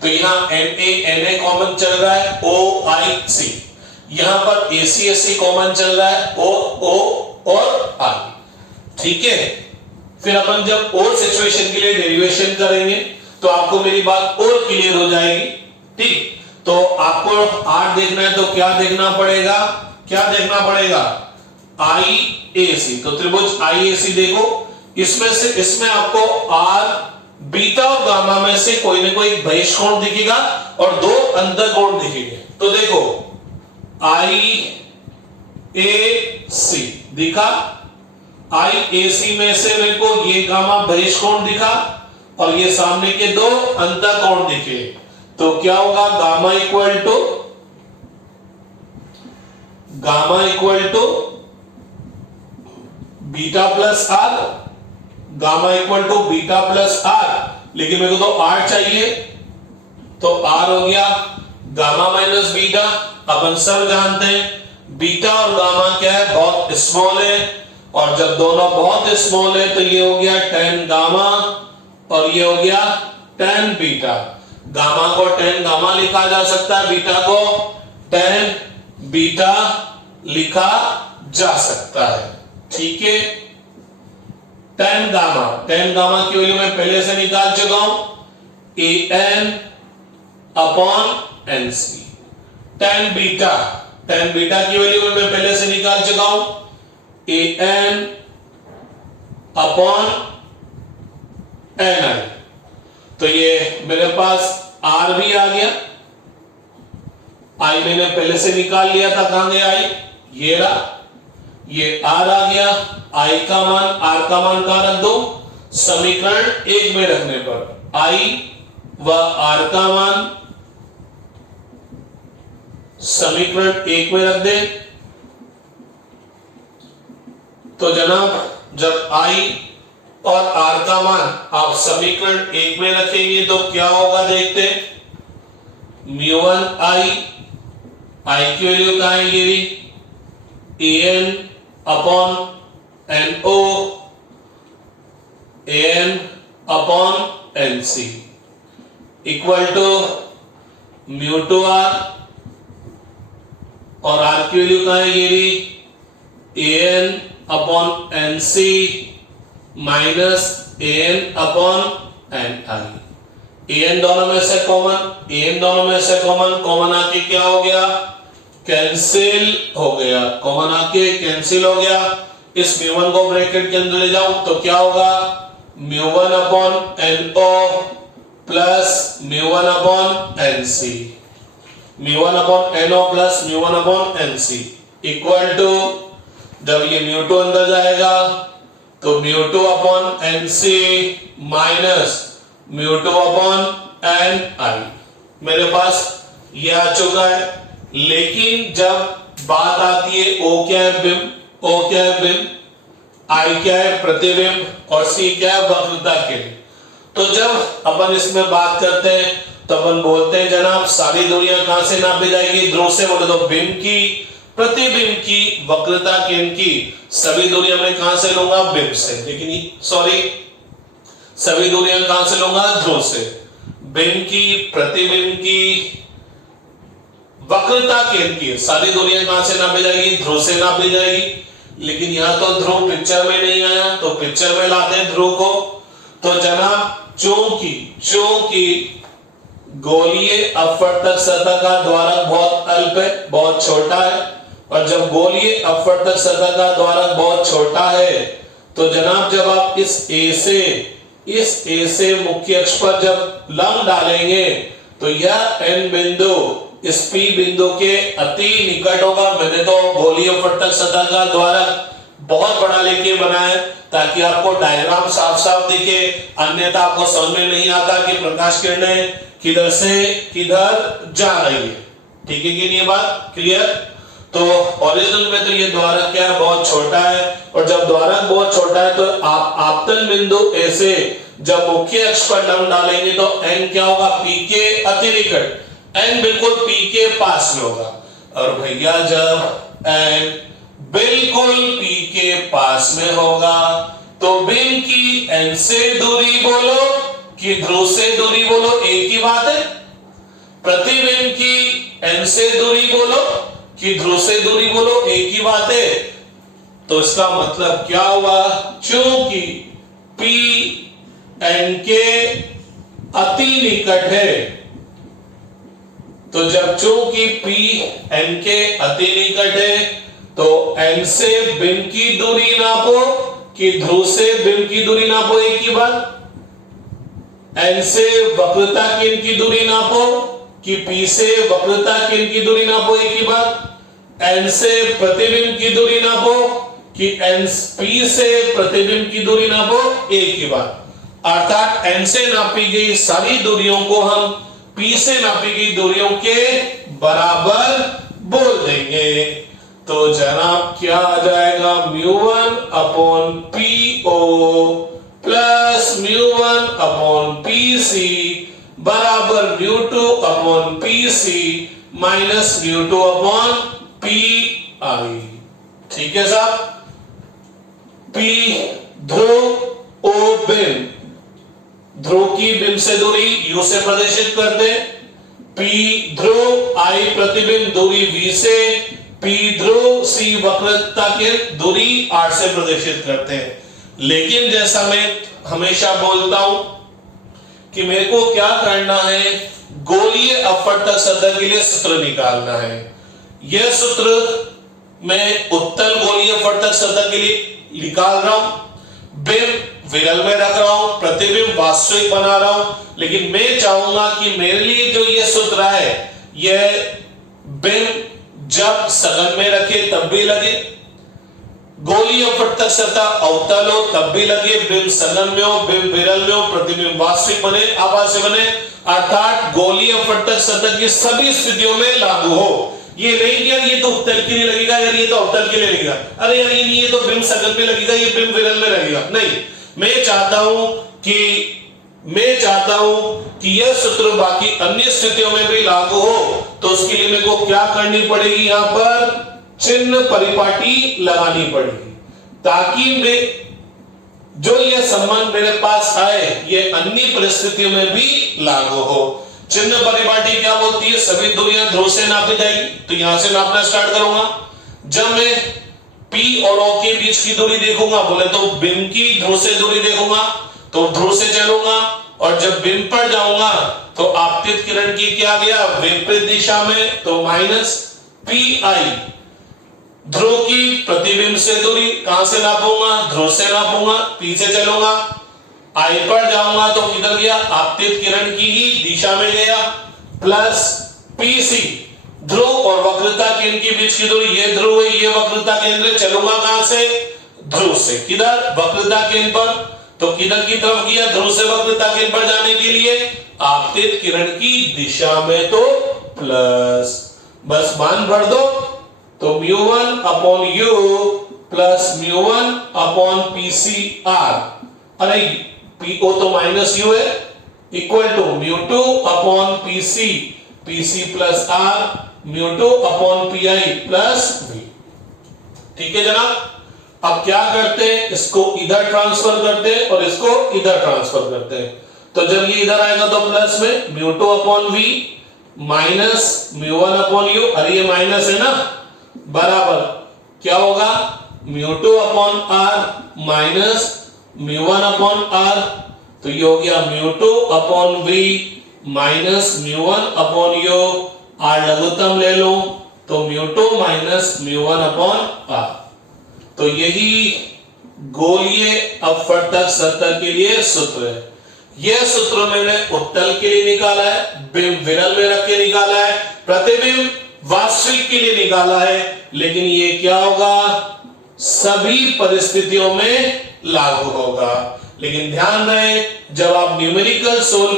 तो यहाँ NA कॉमन चल रहा है, OIC, यहां पर AC कॉमन चल रहा है, OO और I। ठीक है, फिर अपन जब और सिचुएशन के लिए डेरिवेशन करेंगे तो आपको मेरी बात और क्लियर हो जाएगी। ठीक, तो आपको R देखना है तो क्या देखना पड़ेगा, IAC। तो त्रिभुज IAC देखो, इसमें आपको R बीटा और गामा में से कोई ना कोई बहिष कोण दिखेगा और दो अंतर कोण दिखेंगे। तो देखो IAC दिखा, IAC में से मेरे को ये गामा बहिष कोण दिखा और ये सामने के दो अंतर कोण दिखे। तो क्या होगा, gamma equal to beta plus R, gamma equal to beta plus R. लेकिन मेरे को तो आर चाहिए, तो आर हो गया गामा माइनस बीटा। अपन सब जानते हैं बीटा और गामा क्या है, बहुत स्मॉल है, और जब दोनों बहुत स्मॉल है तो ये हो गया tan गामा और ये हो गया tan बीटा। गामा को tan गामा लिखा जा सकता है, बीटा को tan बीटा लिखा जा सकता है। ठीक है, tan गामा की वैल्यू मैं पहले से निकाल चुका हूं, an upon nc। tan beta की वैल्यू मैं पहले से निकाल चुका हूं, an अपॉन ni। तो ये मेरे पास r भी आ गया, i मैंने पहले से निकाल लिया था, कहां गया i, ये रहा, ये r आ गया। r का मान कहां रख दो, समीकरण 1 में रखने पर i व r का मान समीकरण 1 में रख दे। तो जनाब जब i और r का मान आप समीकरण 1 में रखेंगे तो क्या होगा, देखते μ1 i की वैल्यू कहां है, ये रही an upon no, an upon nc equal to μ2 r, और r की वैल्यू कहां है, ये रही an upon nc minus an upon ni। an दोनों में से कॉमन आके क्या हो गया, कैंसिल हो गया, कॉमन आके कैंसिल हो गया। इस μ1 को ब्रैकेट के अंदर ले जाऊं तो क्या होगा, μ1 upon no plus μ1 upon nc, μ1 upon no plus μ1 upon nc equal to, जब ये μ2 अंदर जाएगा तो μ2 upon nc minus μ2 upon ni। मेरे पास ये आ चुका है। लेकिन जब बात आती है O क्या है, बिंब, I क्या है, प्रतिबिंब, और C क्या है, वक्रता के। तो जब अपन इसमें बात करते हैं तो अपन बोलते हैं जनाब सारी दूरियां कहां से नापी जाएगी, ध्रुव से। बोले तो बिंब की, प्रतिबिंब की, वक्रता केंद्र की सभी दूरियां मैं कहां से लूंगा, बिंब से। लेकिन सॉरी, सभी दूरियां कहां से लूंगा, ध्रुव से। बिंब की, प्रतिबिंब की, वक्रता केंद्र की सारी दूरियां कहां से नापी जाएगी, ध्रुव से नापी जाएगी। लेकिन यहां तो ध्रुव पिक्चर में नहीं आया, तो पिक्चर में लाते हैं ध्रुव को। तो जनाब चूंकि गोलीय अपवर्तक सतह का द्वारक बहुत अल्प है, बहुत छोटा है, और जब गोलीय अपवर्तक सतह का द्वारक बहुत छोटा है तो जनाब जब आप इस A से मुख्य अक्ष पर जब लंब डालेंगे तो यह n बिंदु इस P बिंदु के अति निकट होगा। मैंने तो गोलीय अपवर्तक सतह का द्वारक बहुत बड़ा लेके बनाया ताकि आपको डायग्राम साफ साफ दिखे, अन्यथा आपको समझ में नहीं आता कि प्रकाश किरणें किधर से किधर जा रही है। ठीक है कि नहीं, बात क्लियर? तो ओरिजिनल में तो ये द्वारक क्या है, बहुत छोटा है, और जब द्वारक बहुत छोटा है तो आप आपतन बिंदु ए से जब मुख्य अक्ष पर लंब डालेंगे तो n क्या होगा, P के अति निकट, n बिल्कुल P के पास में होगा। और भैया जब n बिल्कुल P के पास में होगा तो बिंब की n से दूरी बोलो कि ध्रुव से दूरी बोलो, एक ही बात है। प्रतिबिंब की n से दूरी बोलो कि ध्रुव से दूरी बोलो, एक ही बात है। तो इसका मतलब क्या हुआ, चूंकि P n के अति निकट है, तो जब चूंकि P n के अति निकट है तो n से बिंब की दूरी नापो कि ध्रुव से बिंब की दूरी नापो, एक ही बात। n से वक्रता केंद्र की दूरी नापो कि P से वक्रता केंद्र की दूरी नापो, एक ही बात। n से प्रतिबिंब की दूरी नापो कि P से प्रतिबिंब की दूरी नापो, एक ही बात। अर्थात n से नापी गई सारी दूरियों को हम P से नापी गई दूरियों के बराबर बोल देंगे। तो जनाब क्या आ जाएगा, μ1 upon PO plus μ1 upon PC बराबर μ2 upon PC minus μ2 upon PI। ठीक है साहब। P ध्रुव, O बिंब, ध्रुव की बिंब से दूरी U से प्रदर्शित करते हैं, P ध्रुव, I प्रतिबिंब दूरी V से, P ध्रुव, C वक्रता के दूरी R से प्रदर्शित करते हैं। लेकिन जैसा मैं हमेशा बोलता हूं कि मेरे को क्या करना है, गोलीय अपवर्तक सतह के लिए सूत्र निकालना है। यह सूत्र मैं उत्तल गोलीय अपवर्तक सतह के लिए निकाल रहा हूं, बिंब विरल में रख रहा हूं, प्रतिबिंब वास्तविक बना रहा हूं। लेकिन मैं चाहूंगा कि मेरे लिए जो ये सूत्र है, यह बिंब जब सघन में रखे तब भी लगे, गोलीय अपवर्तक सतह अवतल हो तब भी लगे, बिंब सघन में हो, बिंब विरल में हो, प्रतिबिंब वास्तविक बने, आभासी बने, अर्थात गोलीय अपवर्तक सतह की सभी स्थितियों में लागू हो। ये नहीं कि यार ये तो उत्तल के लिए लगेगा, यार ये तो अवतल के लिए लगेगा, अरे यार ये तो बिंब सघन में लगेगा, ये बिंब विरल में लगेगा। नहीं, मैं चाहता हूं कि यह सूत्र बाकी अन्य स्थितियों में भी लागू हो। तो उसके लिए मेरे को क्या करनी पड़ेगी, यहां पर चिन्ह परिपाटी लगानी पड़ेगी, ताकि मैं जो यह संबंध मेरे पास आए ये अन्य परिस्थितियों में भी लागू हो। चिन्ह परिपाटी क्या बोलती है, सभी दूरियां ध्रुव से नापी जाएगी। तो यहां से नापना स्टार्ट करूंगा। जब मैं P और O के बीच की दूरी देखूंगा, बोले तो बिंब की ध्रुव से दूरी देखूंगा तो ध्रुव से चलूंगा, और जब बिंब पर जाऊंगा तो आपतित किरण की क्या गया, विपरीत दिशा में, तो माइनस PI। ध्रुव की प्रतिबिंब से दूरी कहां से नापूंगा, ध्रुव से नापूंगा, P से चलूंगा। I पर जाऊंगा तो किधर गया, आपतित किरण की ही दिशा में गया, प्लस PC। ध्रुव और वक्रता केंद्र के बीच की दूरी, ये ध्रुव है, ये वक्रता केंद्र, चलूंगा कहां से, ध्रुव से, किधर, वक्रता केंद्र पर। तो किधर की तरफ गया, ध्रुव से वक्रता केंद्र पर जाने के लिए आपतित किरण की दिशा में, तो प्लस, बस मान भर दो। तो μ1 upon U plus μ1 upon PCR, अरे PO तो माइनस U है, equal to μ2 upon PC plus R, μ2 upon PI plus V। ठीक है जनाब। अब क्या करते हैं, इसको इधर ट्रांसफर करते हैं और इसको इधर ट्रांसफर करते हैं। तो जब ये इधर आएगा तो प्लस में μ2 upon V minus μ1 upon U, अरे ये माइनस है ना, बराबर क्या होगा, μ2 upon R minus μ1 upon R। तो ये हो गया μ2 upon V minus μ1 upon U, R लघुत्तम ले लो तो μ2 माइनस μ1 अपॉन R। तो यही गोलीय अपवर्तक सतह के लिए सूत्र है। यह सूत्र मैंने उत्तल के लिए निकाला है, बिंब विरल में रख के निकाला है, प्रतिबिंब वास्तविक के लिए निकाला है, लेकिन ये क्या होगा, सभी परिस्थितियों में लागू होगा। लेकिन ध्यान रहे, जब आप न्यूमेरिकल सोल्व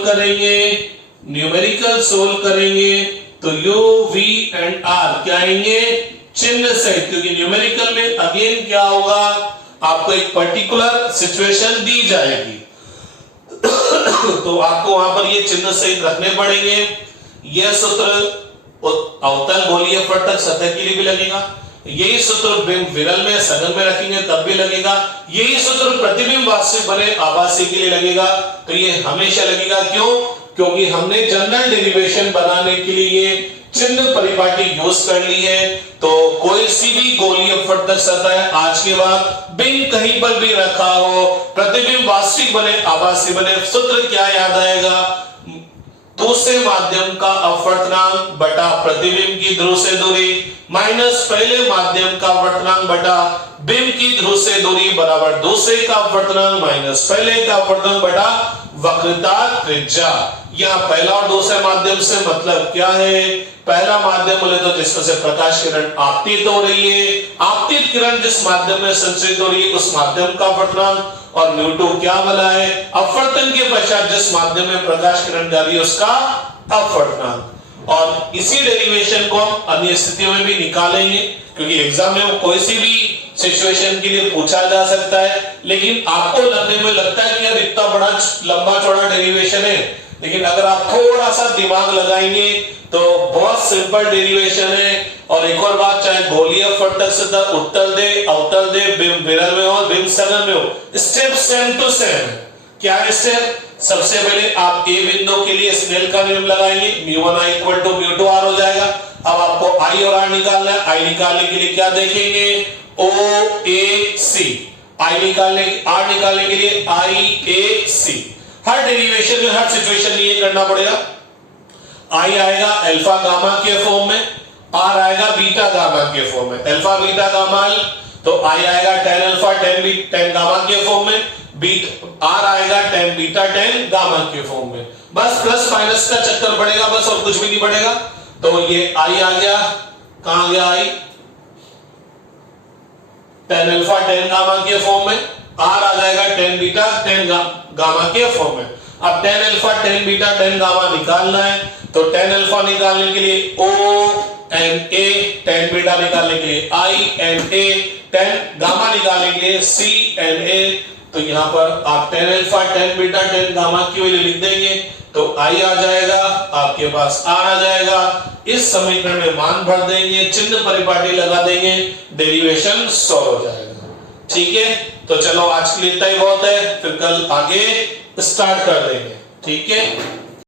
करेंगे तो यू वी एंड आर क्या आएंगे, चिन्ह सहित, क्योंकि न्यूमेरिकल में अगेन क्या होगा, आपको एक पर्टिकुलर सिचुएशन दी जाएगी तो आपको वहां पर ये चिन्ह सहित रखने पड़ेंगे। यह सूत्र अवतल गोलीय अपवर्तक सतह के लिए भी लगेगा, यही सूत्र बिंब विरल में सघन में रखेंगे तब भी लगेगा, यही सूत्र प्रतिबिंब वास्तविक बने आभासी के लिए लगेगा। तो ये हमेशा लगेगा, क्यों, क्योंकि हमने जनरल डेरिवेशन बनाने के लिए ये चिन्ह परिपाटी यूज कर ली है। तो कोई सी भी गोलीय अपवर्तक सतह आज के बाद बिंब कहीं पर भी रखा हो, प्रतिबिंब वास्तविक बने आभासी बने, सूत्र क्या याद आएगा, दूसरे माध्यम का अपवर्तनांक बटा प्रतिबिंब की ध्रुव से दूरी माइनस पहले माध्यम का अपवर्तनांक बटा बिंब की ध्रुव से दूरी बराबर दूसरे का अपवर्तनांक माइनस पहले का अपवर्तनांक बटा वक्रता त्रिज्या। यहाँ पहला और दूसरे माध्यम से मतलब क्या है, पहला माध्यम बोले तो जिसमें से प्रकाश किरण आपतित हो रही है, आपतित किरण जिस माध्यम में संचरित हो रही है उस माध्यम का अपवर्तनांक, और न्यूटन क्या बोला है, अपवर्तन के पश्चात जिस माध्यम में प्रकाश किरण जा रही है उसका अपवर्तनांक। और इसी डेरिवेशन को हम अन्य स्थितियों में भी निकालेंगे, क्योंकि एग्जाम में वो कोई सी भी सिचुएशन के लिए पूछा जा सकता है। लेकिन आपको लगने में लगता है कि यार इतना बड़ा लंबा चौड़ा डेरिवेशन है, लेकिन अगर आप थोड़ा सा दिमाग लगाएंगे तो बहुत सिंपल डेरिवेशन है। और एक और बात, चाहे गोलीय अपवर्तक सतह उत्तल दे अवतल दे, बिंब विरल में हो बिंब सघन में हो, स्टेप सेम टू सेम। क्या है स्टेप, सबसे पहले आप ए बिंदु के लिए स्नेल का नियम लगाएंगे, μ1 इक्वल टू μ2r हो जाएगा। अब आपको आई और आर निकालना है, आई निकालने के लिए क्या देखेंगे, ओ ए सी, आई निकालने आर निकालने के लिए आई ए सी। हर डेरिवेशन में हर सिचुएशन में ये करना पड़ेगा। आई आएगा अल्फा गामा के फॉर्म में, आर आएगा बीटा गामा के फॉर्म में। अल्फा बीटा गामा तो आई आएगा tan अल्फा tan गामा के फॉर्म में, आर आएगा tan बीटा tan गामा के फॉर्म में। बस प्लस माइनस का चक्कर पड़ेगा बस, और कुछ भी नहीं पड़ेगा। तो ये आई आ गया, कहां गया आई, tan अल्फा tan गामा के फॉर्म में, आर आ जाएगा tan बीटा tan गामा के फॉर्म में। अब tan alpha tan beta tan gamma निकालना है, तो tan अल्फा निकालने के लिए O and A, tan beta निकालने के लिए I and A, tan gamma निकालने के लिए C and A। तो यहाँ पर आप tan alpha tan beta tan gamma की वैल्यू लिख देंगे, तो I आ जाएगा, आपके पास R आ जाएगा। इस समीकरण में मान भर देंगे, चिन्ह परिपाटी लगा देंगे, डेरिवेशन सॉल्व हो जाएगा। ठीक है, तो चलो आज के लिए इतना ही बहुत है, फिर कल आगे स्टार्ट कर देंगे। ठीक है।